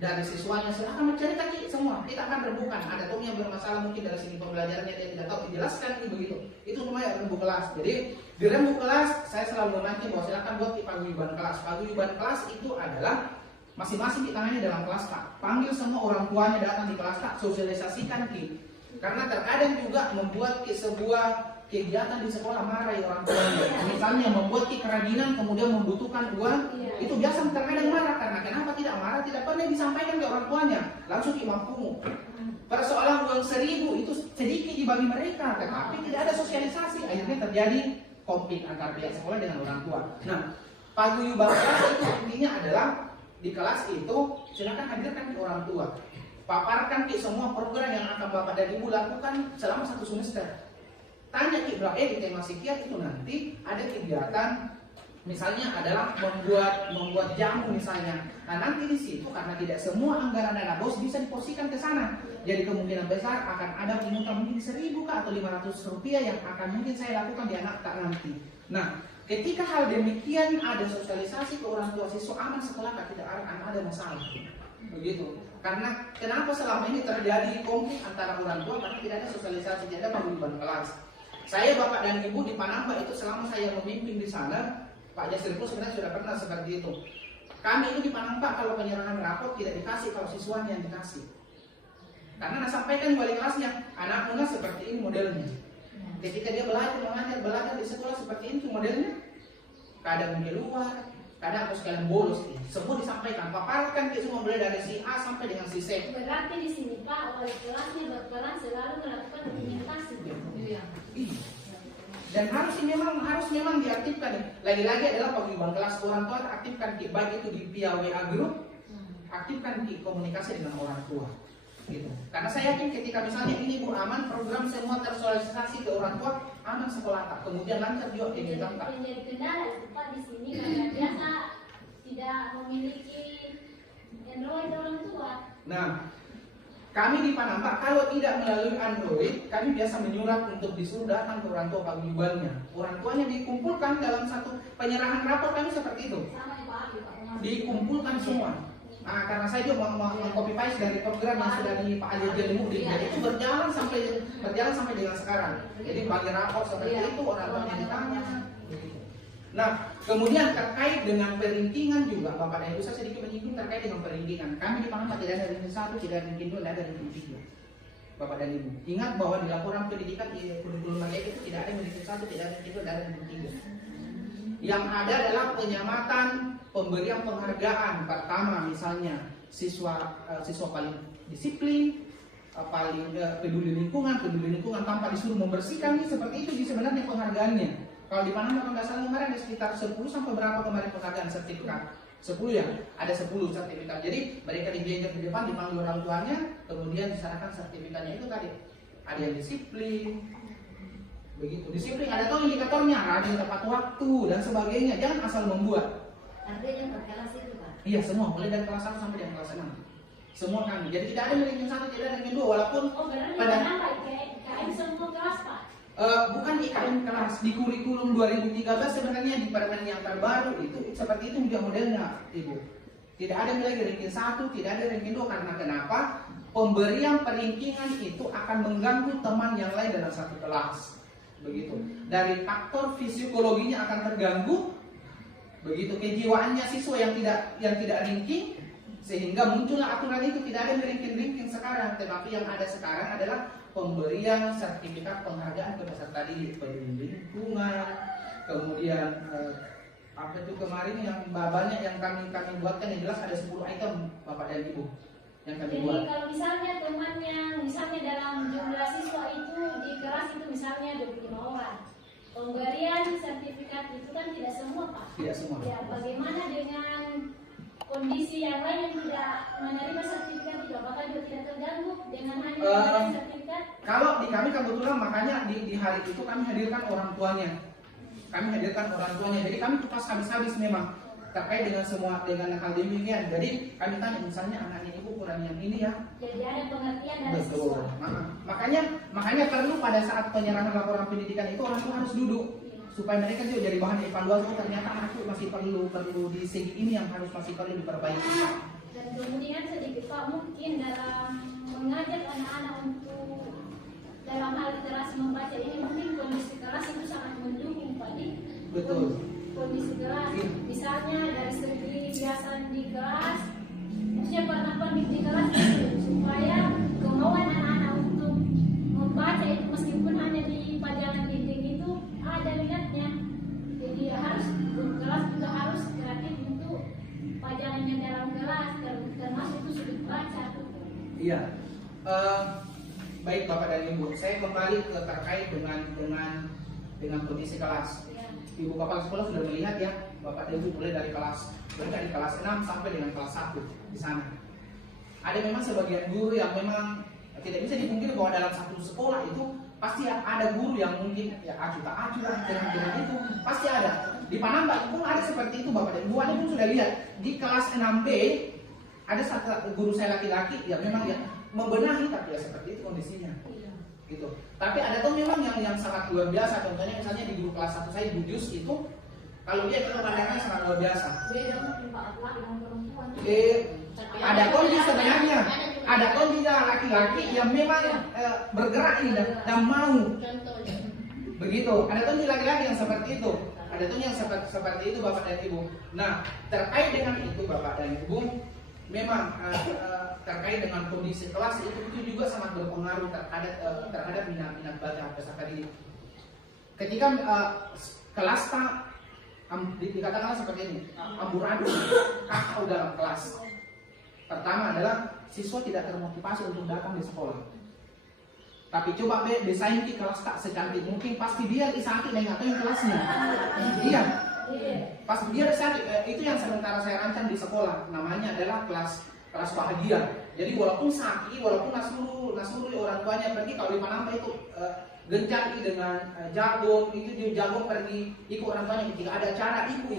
Dari siswanya silahkan mencari kaki semua, kita akan rembukan. Ada tuh yang bermasalah mungkin dari segi pembelajarannya dia tidak tahu, dijelaskan ini begitu. Itu namanya rembu kelas. Jadi di rembu kelas saya selalu memancing bahwa silahkan buat paguyuban kelas. Paguyuban kelas itu adalah masing-masing ditangani dalam kelas Pak. Panggil semua orang tuanya datang di kelas Pak, sosialisasikan Ki. Karena terkadang juga membuat sebuah kegiatan di sekolah marah ya orang tuanya. Misalnya membuat kerajinan kemudian membutuhkan uang, itu biasa terkadang marah. Karena kenapa tidak marah? Tidak pernah disampaikan ke orang tuanya. Langsung mampumu. Persoalan uang 1.000 itu sedikit dibagi mereka, tetapi tidak ada sosialisasi. Akhirnya terjadi konflik antara pihak sekolah dengan orang tua. Nah, paguyuban kelas itu intinya adalah di kelas itu silakan hadirkan ke orang tua. Paparkan ke semua program yang akan Bapak dan Ibu lakukan selama 1 semester. Tanya ke belakang di tema psikiat itu nanti ada kegiatan misalnya adalah membuat jamu misalnya. Nah nanti di situ karena tidak semua anggaran dana BOS bisa diporsikan ke sana. Jadi kemungkinan besar akan ada pungutan mungkin 1.000 atau 500 rupiah yang akan mungkin saya lakukan di anak tak nanti. Nah ketika hal demikian ada sosialisasi ke orang tua siswa aman sekolah tidak akan ada masalah. Begitu. Karena kenapa selama ini terjadi konflik antara orang tua karena tidak ada sosialisasi, tidak ada paguyuban kelas. Saya Bapak dan Ibu di Panamba itu selama saya memimpin di sana, Pak Jasir pun sebenarnya sudah pernah seperti itu. Kami itu di Panamba kalau penyerahan rapot tidak dikasih kalau siswanya yang dikasih. Karena sampaikan wali kelasnya, anak muda seperti ini modelnya. Ketika dia belajar di sekolah seperti ini modelnya, kadang keluar, kadang harus kalian bolos. Semua disampaikan, paparkan ke semua mulai dari si A sampai dengan si C. Berarti di sini Pak wali kelasnya berperan selalu melakukan dokumentasi. Iya. Dan harus memang diaktifkan. Lagi-lagi adalah paguyuban kelas orang tua aktifkan baik itu di via WA group, aktifkan komunikasi dengan orang tua. Gitu. Karena saya yakin ketika misalnya ini Bu aman, program semua tersosialisasi ke orang tua, aman sekolah tak. Kemudian lancar juga kegiatan tak. Menjadi kendala itu Pak di sini karena biasa tidak memiliki Android orang tua. Nah, kami di Panamba kalau tidak melalui Android, kami biasa menyurat untuk disuruh datang ke orang tua paguyubannya. Orang tuanya dikumpulkan dalam satu penyerahan rapor kami seperti itu. Sama Pak, Dikumpulkan semua. Nah, karena saya juga meng-copy paste dari program yang sudah di Pak Ali Jelimuddin, jadi itu berjalan sampai dengan sekarang. Jadi bagi rapor seperti itu orang tuanya ditanya. Nah, kemudian terkait dengan perintingan juga, Bapak dan Ibu saya sedikit menyinggung terkait dengan perintingan. Kami di Panamba tidak ada ranking 1, tidak ada ranking 2, tidak ada ranking 3. Bapak dan Ibu, ingat bahwa di laporan pendidikan kurikulum itu tidak ada ranking 1, tidak ada ranking 2, tidak ada ranking 3. Yang ada adalah penyamatan pemberian penghargaan. Pertama misalnya siswa paling disiplin, paling peduli lingkungan tanpa disuruh membersihkan, ini seperti itu sih sebenarnya penghargaannya. Kalau di Panama kalau nggak salah kemarin ada sekitar 10 sampai berapa kemarin penghargaan sertifikat? 10 ya, ada 10 sertifikat. Jadi mereka digeser di depan dipanggil orang tuanya, kemudian diserahkan sertifikatnya itu tadi. Ada yang disiplin, begitu. Disiplin ada tahu indikatornya, rajin tepat waktu dan sebagainya. Jangan asal membuat. Artinya per kelas itu Pak? Iya semua, mulai dari kelas 1 sampai dengan kelas 6. Semua kami. Jadi tidak ada ranking 1, tidak ada ranking 2 walaupun berarti pada IKM semua kelas Pak? Bukan IKM kelas, di kurikulum 2013 sebenarnya di permen yang terbaru itu seperti itu juga modelnya Ibu. Tidak ada lagi ranking 1, tidak ada ranking 2 karena kenapa? Pemberian peringkingan itu akan mengganggu teman yang lain dalam satu kelas. Begitu. Dari faktor psikologinya akan terganggu. Begitu kejiwaannya siswa yang tidak ranking sehingga muncullah aturan itu tidak ada ranking sekarang, tetapi yang ada sekarang adalah pemberian sertifikat penghargaan ke peserta didik peduli lingkungan, kemudian apa itu kemarin yang banyak yang kami buatkan yang jelas ada 10 item Bapak dan Ibu yang kami buat. Jadi kalau misalnya temannya misalnya dalam jumlah siswa itu di kelas itu misalnya 25 orang, pemberian sertifikat itu kan tidak semua Pak. Tidak semua. Ya, bagaimana dengan kondisi yang lain yang tidak menerima sertifikat itu, apakah juga tidak terganggu dengan hanya sertifikat kami kebetulan makanya di hari itu kami hadirkan orang tuanya. Jadi kami kupas habis-habis memang terkait dengan semua dengan hal demikian. Jadi kami tanya misalnya anaknya ibu kurang yang ini ya. Jadi ada pengertian dari Betul. siswa. Makanya perlu pada saat penyerahan laporan pendidikan itu orang tua harus duduk supaya mereka juga jadi bahan evaluasi. Oh, ternyata anakku masih perlu di segi ini yang masih perlu diperbaiki. Dan kemudian sedikit Pak, mungkin dalam mengajak anak-anak untuk dalam hal literasi membaca ini mungkin kondisi kelas itu sangat mendukung Pak. Betul. Kondisi kelas, misalnya dari segi biasa di kelas, maksudnya penerapan di kelas supaya kemauan anak-anak untuk membaca itu meskipun hanya di pajangan dinding itu ada minatnya. Jadi harus kelas juga harus kreatif untuk pajangan yang dalam kelas, termasuk itu sudut baca. Iya. Baik Bapak dan Ibu, saya kembali ke terkait dengan kondisi kelas. Ibu Bapak sekolah sudah melihat ya, Bapak dan Ibu mulai dari kelas 6 sampai dengan kelas 1 di sana. Ada memang sebagian guru yang memang tidak bisa dipungkiri bahwa dalam satu sekolah itu pasti ada guru yang mungkin ya acuh dengan itu pasti ada. Di Panambak pun ada seperti itu Bapak dan Ibu. Anda pun sudah lihat di kelas 6B ada satu guru saya laki-laki yang memang ya membenahi tapi ya seperti itu kondisinya. Gitu. Tapi ada tuh memang yang sangat luar biasa. Contohnya misalnya di guru kelas 1 saya Budius itu kalau dia kan pandangannya sangat luar biasa. Ada kondisi sebenarnya, ada kondisi laki-laki yang memang bergerak ini dan mau. Begitu. Ada kondisi laki-laki yang seperti itu. Ada tuh yang seperti itu Bapak dan Ibu. Nah terkait dengan itu Bapak dan Ibu, memang terkait dengan kondisi kelas itu juga sangat berpengaruh terhadap minat baca peserta didik. Ketika kelas dikatakan seperti ini, amburadul kacau dalam kelas. Pertama adalah siswa tidak termotivasi untuk datang di sekolah. Tapi coba desain di kelas tak secantik mungkin, pasti dia disakit dengan atau yang kelasnya. Iya. Pas dia sakit, itu yang sementara saya rancang di sekolah, namanya adalah kelas bahagia. Jadi walaupun sakit, walaupun nasuri orang tuanya pergi, kalau di Panambak itu gencar dengan jagung, itu dia jagung pergi ikut orang tuanya ketika ada acara ikut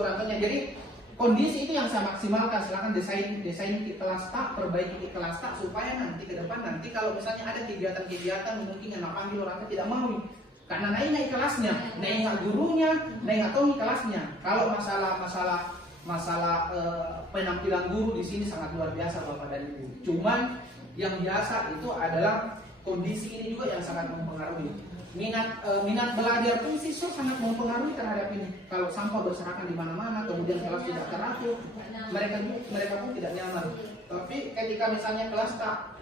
orang tuanya. Jadi kondisi itu yang saya maksimalkan. Silakan desain di kelas tak, perbaiki di kelas tak supaya nanti ke depan kalau misalnya ada kegiatan mungkin yang panggil orang tua tidak mau. Karena naik kelasnya, naik gurunya, naik kelasnya. Kalau masalah penampilan guru di sini sangat luar biasa Bapak dan Ibu. Cuman yang biasa itu adalah kondisi ini juga yang sangat mempengaruhi. Minat belajar pun siswa sangat mempengaruhi terhadap ini. Kalau sampah berserakan di mana-mana, kemudian kelas tidak teratur, mereka pun tidak nyaman. Tapi ketika misalnya kelas tak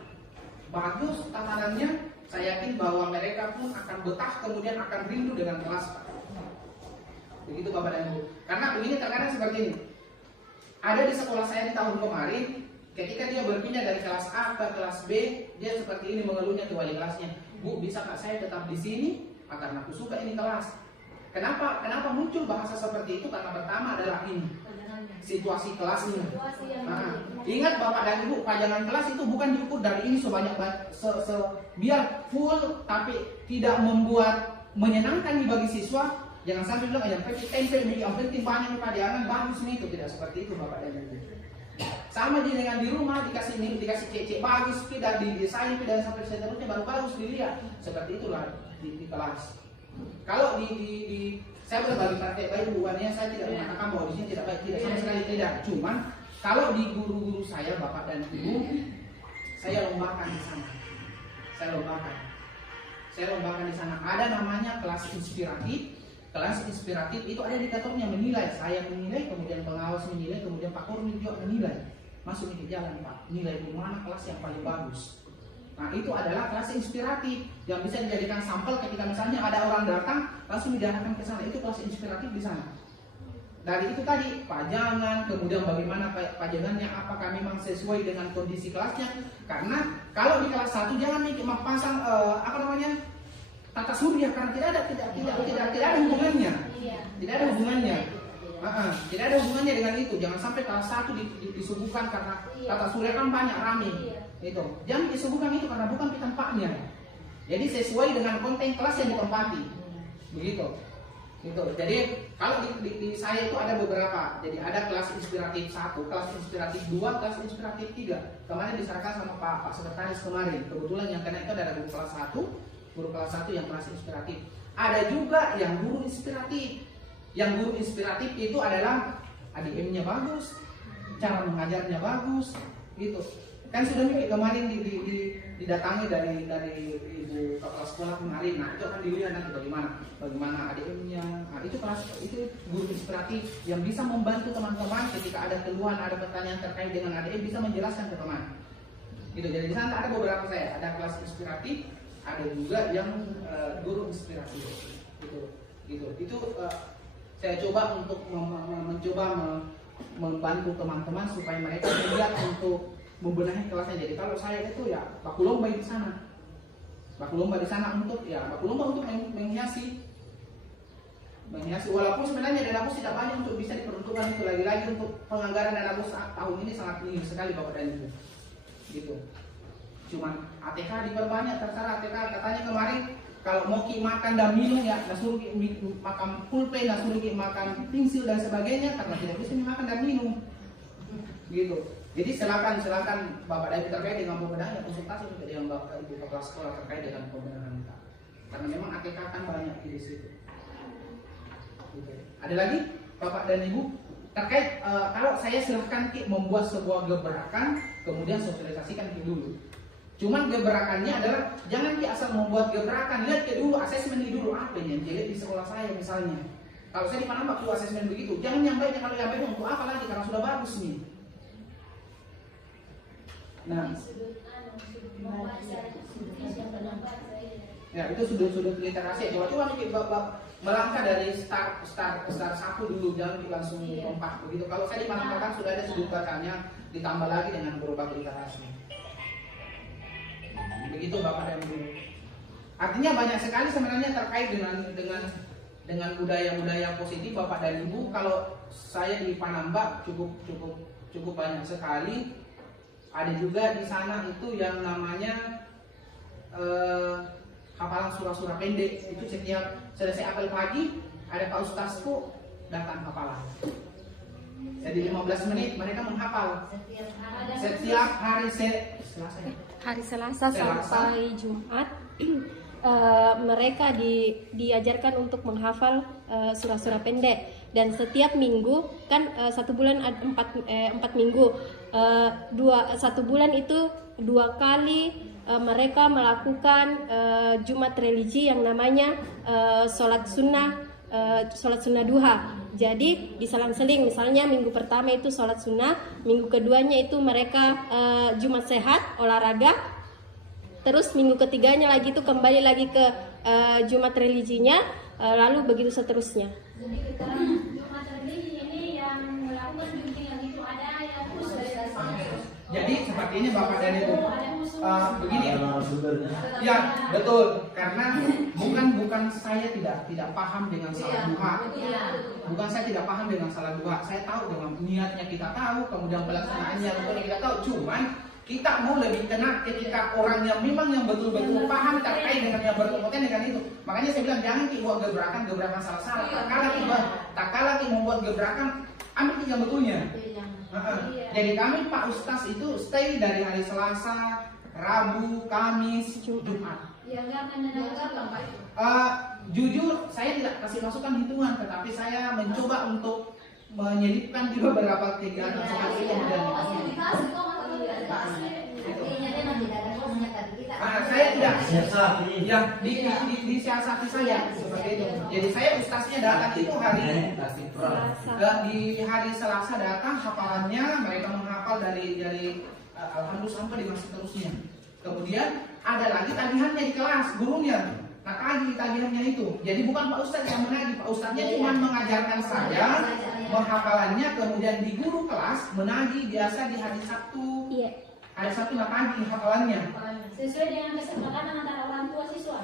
bagus tatanannya, saya yakin bahwa mereka pun akan betah, kemudian akan rindu dengan kelas. Begitu Bapak dan Ibu. Karena ini terkadang seperti ini. Ada di sekolah saya di tahun kemarin, ketika dia berpindah dari kelas A ke kelas B, dia seperti ini mengeluhnya ke wali kelasnya. Bu, bisa nggak saya tetap di sini? Karena aku suka ini kelas. Kenapa muncul bahasa seperti itu? Karena pertama adalah ini situasi kelasnya. Ingat Bapak dan Ibu, pajangan kelas itu bukan diukur dari ini sebanyak biar full tapi tidak membuat menyenangkan bagi siswa. Jangan sampai bilang yang penting banyak pajangan bagus nih, itu tidak seperti itu Bapak dan Ibu. Sama dengan di rumah dikasih cek bagus, tidak didesain dan sampai seterusnya baru bagus dilihat. Seperti itulah di kelas. Kalau di saya berbagi praktek baik bukannya saya tidak mengatakan bahwa di sini tidak baik, tidak sama sekali tidak. Cuman kalau di guru-guru saya Bapak dan Ibu, saya lombakan di sana. Saya lombakan di sana. Ada namanya kelas inspiratif. Kelas inspiratif itu ada indikatornya, menilai. Saya menilai, kemudian pengawas menilai, kemudian Pak Korwin juga menilai. Masuk ke jalan Pak, nilai di mana kelas yang paling bagus. Nah itu adalah kelas inspiratif yang bisa dijadikan sampel ketika misalnya ada orang datang langsung diarahkan ke sana. Itu kelas inspiratif di sana. Dari itu tadi pajangan, kemudian bagaimana pajangannya, apakah memang sesuai dengan kondisi kelasnya. Karena kalau di kelas 1 jangan pasang tata surya, karena tidak ada hubungannya. Tidak ada hubungannya. Tidak ada hubungannya dengan itu. Jangan sampai kelas 1 disuguhkan karena tata surya kan banyak rame. Itu jangan disuguhkan itu karena bukan tempatnya. Jadi sesuai dengan konten kelas yang ditempati, begitu. Gitu. Jadi kalau di saya itu ada beberapa. Jadi ada kelas inspiratif 1, kelas inspiratif 2, kelas inspiratif 3. Kemarin diserahkan sama Pak Sekretaris kemarin. Kebetulan yang kena itu ada guru kelas 1, guru kelas 1 yang kelas inspiratif. Ada juga yang guru inspiratif. Yang guru inspiratif itu adalah ADM-nya bagus, cara mengajarnya bagus, gitu. Kan sudah nih kemarin didatangi dari ibu kepala sekolah kemarin. Nah itu akan dilihat nanti bagaimana ADM-nya. Nah, itu guru inspiratif yang bisa membantu teman-teman ketika ada keluhan, ada pertanyaan terkait dengan ADM, bisa menjelaskan ke teman. Gitu. Jadi di sana ada beberapa saya, ada kelas inspiratif, ada juga yang guru inspiratif. Gitu. Itu saya coba untuk membantu teman-teman supaya mereka lihat untuk membenahi kelasnya. Jadi kalau saya itu ya baku lomba di sana. Baku lomba di sana untuk menghiasi. Walaupun sebenarnya dana bos tidak banyak untuk bisa diperuntukkan itu, lagi-lagi untuk penganggaran dana bos tahun ini sangat tinggi sekali Bapak dan Ibu. Gitu. Cuman ATK diperbanyak, terserah ATK katanya kemarin kalau mau makan dan minum ya nasuruh makan pulpen, nasuruh makan pensil dan sebagainya karena tidak bisa makan dan minum. Gitu. Jadi silakan Bapak dan Ibu terkait dengan pembenahan, konsultasi dengan Bapak Ibu kepala sekolah terkait dengan pembenahan kita. Karena memang ATK kan banyak di situ. Gitu. Ada lagi Bapak dan Ibu terkait kalau saya silahkan membuat sebuah gebrakan kemudian sosialisasikan dulu. Cuman gebrakannya adalah jangan asal membuat gebrakan, lihat dulu asesmen dulu apa yang jelek di sekolah saya misalnya. Kalau saya di Panambak tuh asesmen begitu, jangan nyampaikan kalau nyampaikan untuk apa lagi karena sudah bagus nih. Nah, ya itu sudut literasi. Coba melangkah dari start 1 dulu, jangan langsung lompat begitu. Kalau saya di Panambak kan sudah ada sudut bacanya, ditambah lagi dengan beberapa literasi. Begitu Bapak dan Ibu. Artinya banyak sekali sebenarnya terkait dengan budaya-budaya positif Bapak dan Ibu. Kalau saya di Panambak cukup banyak sekali. Ada juga di sana itu yang namanya hafalan surah-surah pendek. Itu setiap selesai apel pagi ada Pak Ustazku datang hafalan. Jadi 15 menit mereka menghafal. Setiap hari Selasa sampai Jumat mereka diajarkan untuk menghafal surah-surah pendek. Dan setiap minggu kan 1 bulan ada 4 minggu, 1 bulan itu 2 kali mereka melakukan Jumat religi yang namanya sholat sunnah duha. Jadi diselang-seling, misalnya minggu pertama itu sholat sunnah, minggu keduanya itu mereka Jumat sehat olahraga, terus minggu ketiganya lagi itu kembali lagi ke Jumat religinya, lalu begitu seterusnya. Jadi kita Jumat religi ini yang melakukan bimbingan itu ada yang khusus. Jadi seperti ini Bapak dan Ibu. Begini. Ya, betul. Karena bukan saya tidak paham dengan salah duha. Bukan saya tidak paham dengan salah duha. Saya tahu dengan niatnya kita tahu, kemudian pelaksanaannya kita tahu. Cuman kita mau lebih kena ketika orang yang memang yang betul-betul paham terkait dengan yang berkompeten dengan itu. Makanya saya bilang jangan buat gebrakan salah-salah. Tak kalah membuat gebrakan, ambil yang betulnya. Jadi kami Pak Ustaz itu stay dari hari Selasa, Rabu, Kamis, Jumat. Jujur saya tidak kasih masukan hitungan, tetapi saya mencoba untuk menyelipkan di beberapa kegiatan seperti itu. Saya tidak disiasati saya seperti itu. Jadi saya ustaznya datang itu di hari Selasa datang, hafalannya mereka menghafal dari alhamdulillah sampai dengan seterusnya. Kemudian ada lagi tagihannya di kelas, gurunya tagih tagihannya itu. Jadi bukan Pak Ustaz yang menagih, Pak Ustaznya cuma mengajarkan saya menghafalannya, kemudian di guru kelas menagih biasa di hari Sabtu. Hari Sabtu menagih hafalannya. Sesuai dengan kesepakatan antara orang tua siswa.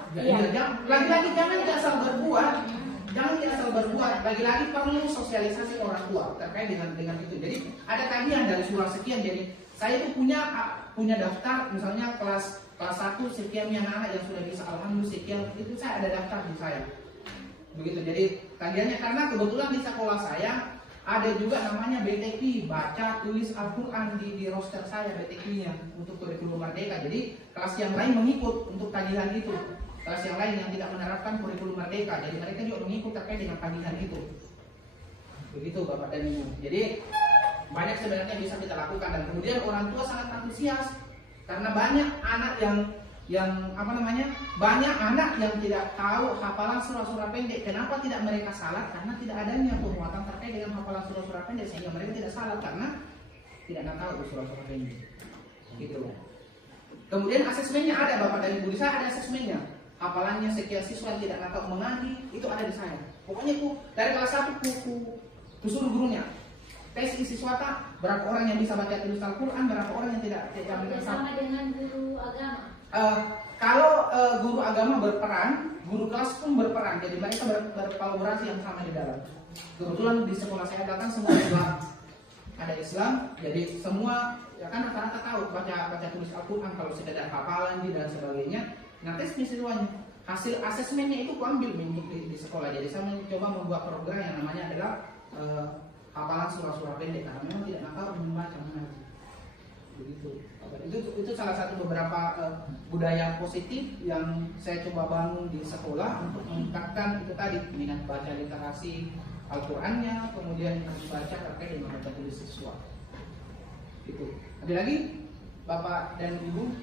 Lagi-lagi jangan asal berbuat. Lagi-lagi perlu sosialisasi orang tua terkait dengan itu. Jadi ada tagihan dari surah sekian, jadi Saya itu punya daftar, misalnya kelas 1 sekian anak-anak yang sudah bisa, alhamdulillah sekian, itu saya ada daftar di saya. Begitu. Jadi tagihannya, karena kebetulan di sekolah saya ada juga namanya BTQ, baca tulis Al-Quran di roster saya, BTQ-nya untuk kurikulum Merdeka. Jadi kelas yang lain mengikut untuk tagihan itu. Kelas yang lain yang tidak menerapkan kurikulum Merdeka, jadi mereka juga mengikut terkait dengan tagihan itu. Begitu Bapak dan Ibu. Jadi banyak sebenarnya bisa kita lakukan, dan kemudian orang tua sangat antusias karena banyak anak banyak anak yang tidak tahu hafalan surah-surah pendek. Kenapa tidak mereka salat? Karena tidak adanya penguatan terkait dengan hafalan surah-surah pendek, sehingga mereka tidak salat karena tidak tahu surah-surah pendek. Gitu. Kemudian asesmennya ada Bapak dan Ibu, di saya ada asesmennya. Hafalannya sekian siswa yang tidak tahu mengaji, itu ada di saya. Pokoknya dari kelas 1 ku suruh gurunya tes isi siswa berapa orang yang bisa baca tulis Al-Quran, berapa orang yang tidak sama dengan guru agama. Kalau guru agama berperan, guru kelas pun berperan, jadi mereka berkolaborasi yang sama di dalam. Kebetulan di sekolah saya datang semua Islam, ada Islam, jadi semua ya kan rata-rata tahu baca tulis Al-Quran, kalau sekedar hafalan dan sebagainya. Nah, tes siswanya, hasil asesmennya itu kuambil di sekolah. Jadi saya mencoba membuat program yang namanya adalah hafalan surah-surah pendek, karena memang tidak tahu membaca mengaji. Begitu. Itu salah satu beberapa budaya positif yang saya coba bangun di sekolah untuk meningkatkan itu tadi, minat baca literasi Al-Qurannya, kemudian baca terkait dengan baca tulis siswa. Gitu. Ada lagi Bapak dan Ibu,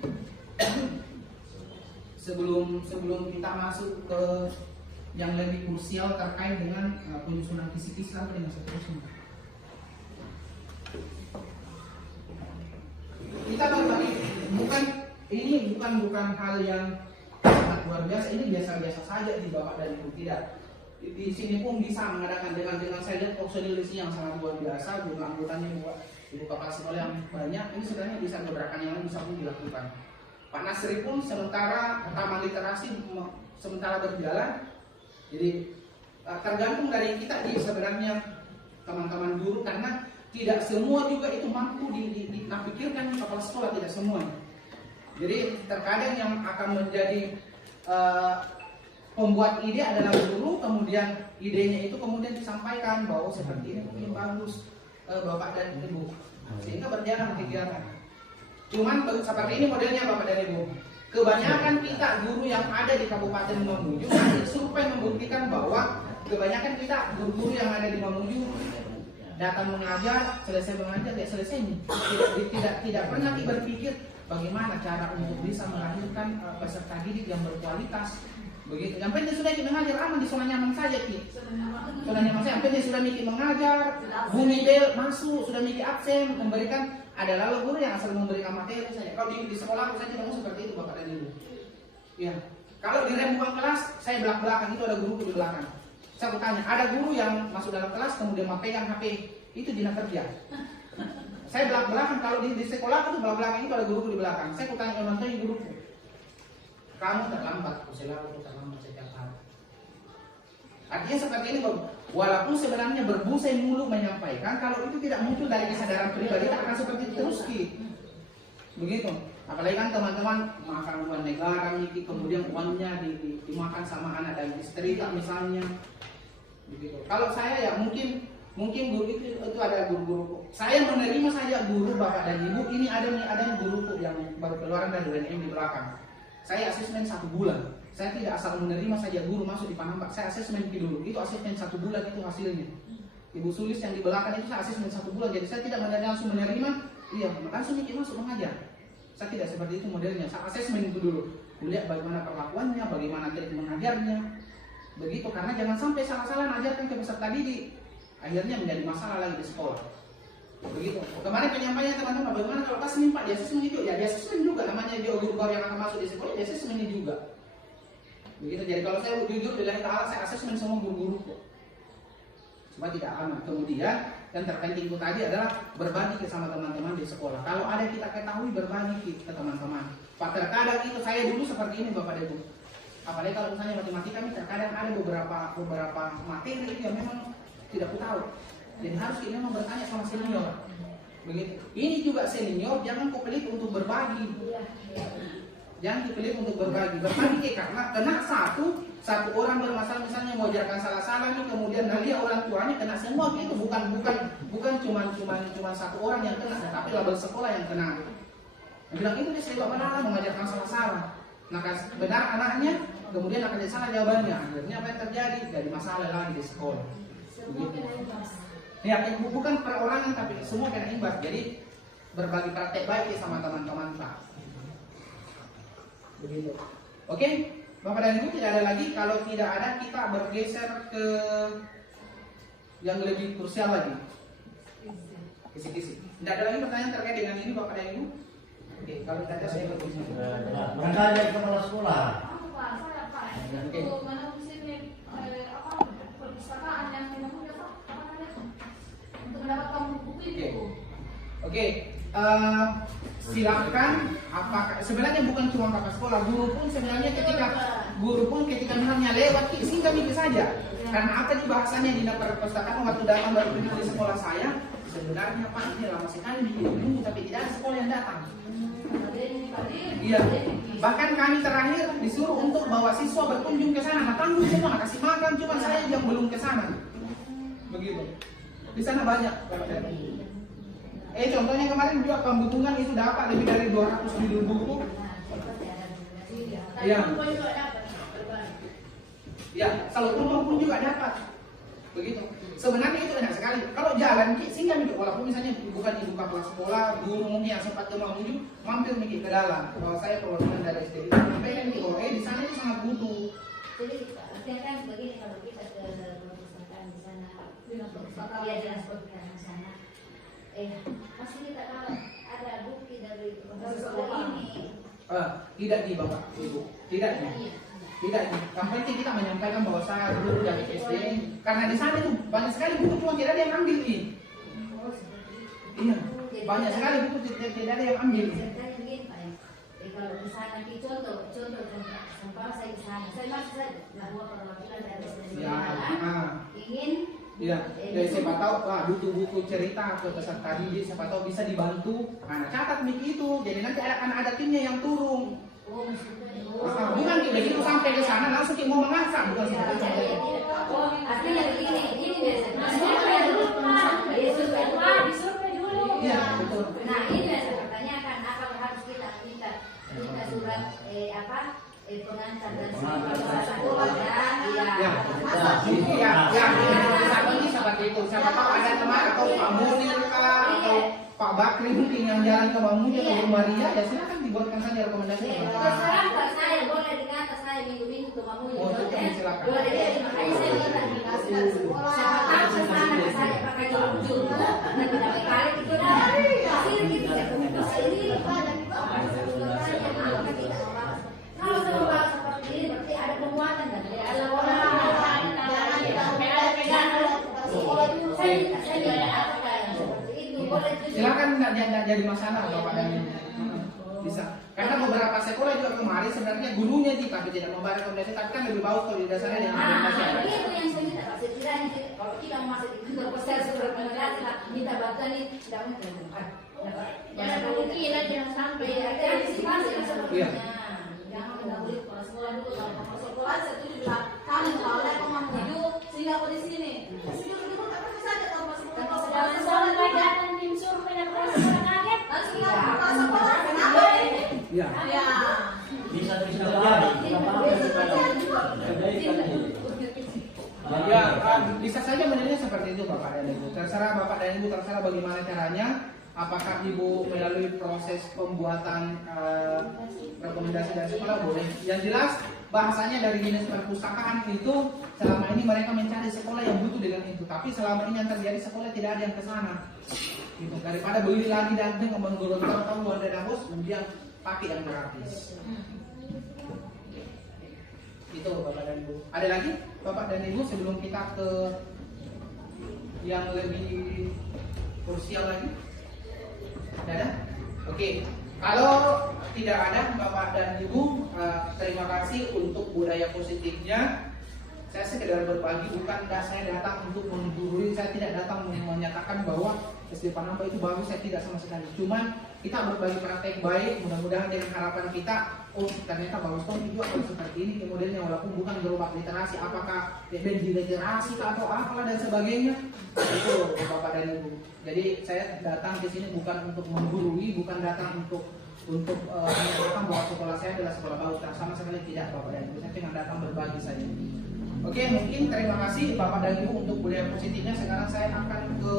sebelum kita masuk ke yang lebih krusial terkait dengan penyusunan kisi-kisi sampai dengan seterusnya. Kita berbagi, bukan hal yang sangat luar biasa, ini biasa-biasa saja di Bapak dan Ibu. Tidak, di sini pun bisa mengadakan dengan saya lihat konsolidasi yang sangat luar biasa, jumlah anggotanya Ibu Bapak sekolah yang banyak. Ini sebenarnya bisa gerakan yang lain bisa pun dilakukan. Pak Nasri pun sementara taman literasi sementara berjalan, jadi tergantung dari kita sebenarnya teman-teman guru, karena tidak semua juga itu mampu dipikirkan kepala sekolah, tidak semua. Jadi terkadang yang akan menjadi pembuat ide adalah guru, kemudian idenya itu kemudian disampaikan bahwa seperti ini mungkin bagus Bapak dan Ibu, sehingga berjalan kegiatan. Cuman seperti ini modelnya Bapak dan Ibu. Kebanyakan kita guru yang ada di Kabupaten Mamuju, hasil survei membuktikan bahwa kebanyakan kita guru-guru yang ada di Mamuju datang mengajar, selesai mengajar, tidak pernah berpikir bagaimana cara untuk bisa melahirkan peserta didik yang berkualitas. Begitu. Yang penting sudah mengajar aman, di zona nyaman saja Ki. Zona nyaman saja. Yang penting sudah mikir mengajar, bunyi bel masuk, sudah mikir absen, memberikan. Ada lalu guru yang asal memberikan materi saja. Kalau di sekolah saya tidak mau seperti itu Bapak dan Ibu. Ya. Kalau di rem buang kelas, saya belak-belakan, itu ada guru di belakang. Saya bertanya, ada guru yang masuk dalam kelas kemudian memegang HP, itu dina kerja. Saya belak-belakan, kalau di sekolah itu belak-belakan, itu ada guru di belakang. Saya bertanya ke orang tua guruku, kamu terlambat, selalu terlambat setiap hari. Artinya seperti ini, walaupun sebenarnya berbusai mulu menyampaikan, kalau itu tidak muncul dari kesadaran pribadi, akan seperti itu terus Ki. Begitu. Apalagi kan teman-teman makan uang negara, kemudian uangnya dimakan sama anak dan istri misalnya. Begitu. Kalau saya ya mungkin guru itu ada guru-guru. Saya menerima saja guru Bapak dan Ibu. Ini ada guru yang baru keluaran dari UNM di belakang. Saya asesmen 1 bulan. Saya tidak asal menerima saja guru masuk di Panambak. Saya asesmen dulu. Itu asesmen 1 bulan itu hasilnya. Ibu Sulis yang di belakang itu saya asesmen 1 bulan. Jadi saya tidak langsung menerima. Iya, langsung masuk mengajar. Saya tidak seperti itu modelnya. Saya asesmen itu dulu. Lihat bagaimana perlakuannya, bagaimana cara mengajarnya. Begitu, karena jangan sampai salah-salah mengajarkan ke peserta didik. Akhirnya menjadi masalah lagi di sekolah. Begitu. Kemarin penyampaian teman-teman, bagaimana kalau pas Pak di asesmen itu? Ya di asesmen juga, namanya dia guru baru yang akan masuk di sekolah, di asesmen ini juga. Begitu. Jadi kalau saya jujur bilang ta'ala, saya asesmen semua guru-guru kok. Supaya tidak aman. Kemudian yang terpenting itu tadi adalah berbagi sama teman-teman di sekolah. Kalau ada kita ketahui, berbagi ke teman-teman. Pak, terkadang itu saya dulu seperti ini Bapak Ibu. Apalagi kalau misalnya matematika, terkadang ada beberapa materi yang memang tidak ku tahu. Jadi harus kita memang bertanya sama senior. Begitu. Ini juga senior, jangan kau pelit untuk berbagi. Jangan dipelit untuk berbagi karena kena satu orang bermasalah, misalnya mengajarkan salah-salah nih, kemudian nanti orang tuanya kena semua, itu bukan cuma satu orang yang kena, tapi label sekolah yang kena. Yang bilang itu dia selalu mana mengajarkan salah-salah. Nah, benar anaknya, kemudian akan jadi salah jawabannya. Akhirnya apa yang terjadi? Jadi masalah lagi di sekolah. Begitu. Ya, bukan perorangan tapi semua kena imbas. Jadi berbagi praktek baik sama teman-teman Pak. Begitu. Oke, Bapak dan Ibu, tidak ada lagi. Kalau tidak ada, kita bergeser ke yang lebih krusial lagi. Kisi-kisi. Tidak ada lagi pertanyaan terkait dengan ini, Bapak dan Ibu? Oke, kalau tidak ada saya bergeser. Mereka ada kepala sekolah. Itu mana musimnya perpustakaan yang tidak mudah Pak, apa namanya? Untuk mendapatkan buku itu. Oke. Silakan. Apakah sebenarnya bukan cuma kakak sekolah, guru pun sebenarnya ketika misalnya lewat singkat itu saja. Karena apa di bahasanya di perpustakaan waktu datang baru di sekolah saya, sebenarnya Pak ini lama sekali menunggu tapi tidak ada sekolah yang datang. Iya. Bahkan kami terakhir disuruh untuk bawa siswa berkunjung ke sana. Nah, tanggung semua kasih makan, cuma saya yang belum ke sana. Begitu. Di sana banyak. Contohnya kemarin juga pembukuan itu dapat lebih dari 200 judul buku. Iya. Ya, kalau pun juga dapat. Begitu. Sebenarnya itu enak sekali. Kalau jalan singgah nih, walaupun misalnya bukan di buka kelas sekolah, guru mungkin yang sempat ke Mamuju, mampir mikir ke dalam. Kalau saya perwakilan dari SDI, sampai kan di OE di sana itu sangat butuh. Jadi artinya kan begini, kalau kita ke perpustakaan di sana, ya transportasi di sana, pasti kita tahu ada bukti dari sekolah ini. Tidak nih Bapak Ibu, tidak nih. Tidak nih. Yang penting kita menyampaikan bahwa saya guru dari SD, karena di sana itu banyak sekali buku cuma tidak ada yang ambil nih. Iya, banyak sekali buku tidak ada yang ambil. Kalau di sana contoh sampah saya di sana, saya masih saja bahwa perwakilan dari ingin. Iya, jadi siapa tahu butuh buku cerita atau peserta didik, siapa tahu bisa dibantu. Nah, catat mik itu, jadi nanti akan ada timnya yang turun. Bukan begitu sampai ke sana langsung mau mengasah, bukan seperti itu. Artinya begini, ini disurvei dulu. Iya, betul. Nah, ini saya pertanyakan, apa harus kita surat pengantar dan sekolah seperti itu. Siapa tahu ada teman atau Pak Munir atau Pak Bakri mungkin yang jalan ke Mamuju atau Bu Maria, ya silakan dibuatkan saja rekomendasi. Terserah saya boleh dikata saya minggu-minggu ke Mamuju. Silakan. Boleh, makanya saya minta dikasih sekolah. Siapa tahu kesana saya pakai juru dan tidak kali itu dari hasil gitu ya. Kalau saya seperti ini berarti ada penguatan dan ada orang. Silakan tidak jadi masalah Bapak dan Ibu. Bisa. Karena beberapa sekolah juga kemarin sebenarnya gurunya tapi tidak membayar rekomendasi, tapi kan lebih bagus kalau di dasarnya dengan rekomendasi. Itu yang saya minta. Setidaknya kalau kita masuk di proses rekomendasi minta bantuan ini tidak mungkin. Jangan kemungkinan jangan sampai ada antisipasi sepertinya. Jangan mendahului kepala sekolah dulu. Kalau kepala sekolah saya tuh juga kami kalau ada Mamuju sehingga aku di sini. Soal datang tim survei dan orang kaget, langsung kepala sekolah kenapa ini? Ya. Bisa terjadi. Ya, bisa saja menjadinya seperti itu Bapak dan Ibu. Terserah Bapak dan Ibu, terserah bagaimana caranya. Apakah Ibu melalui proses pembuatan rekomendasi dari sekolah boleh. Yang jelas bahasanya dari dinas perpustakaan itu selama ini mereka mencari sekolah yang butuh dengan itu. Tapi selama ini yang terjadi sekolah tidak ada yang ke sana. Gitu. Daripada beli lagi dan menggelontor tahu ada bos, kemudian pakai yang gratis. Itu Bapak dan Ibu. Ada lagi Bapak dan Ibu sebelum kita ke yang lebih krusial lagi? Tidak ada? Oke. Kalau tidak ada Bapak dan Ibu, terima kasih untuk budaya positifnya. Saya sekedar berbagi, bukan saya datang untuk menggurui, saya tidak datang menyatakan bahwa SD Panamba itu bagus, saya tidak sama sekali. Cuman kita berbagi praktek baik, mudah-mudahan dengan harapan kita, oh ternyata bagus toh juga kalau seperti ini, kemudian walaupun bukan gerobak literasi, apakah benji literasi atau apalah dan sebagainya, itu Bapak dan Ibu. Jadi saya datang ke sini bukan untuk menggurui, bukan datang untuk menyatakan bahwa sekolah saya adalah sekolah bagus, sama sekali tidak Bapak dan Ibu. Saya cuma datang berbagi saja. Oke, mungkin terima kasih Bapak dan Ibu untuk kuliah positifnya. Sekarang saya akan ke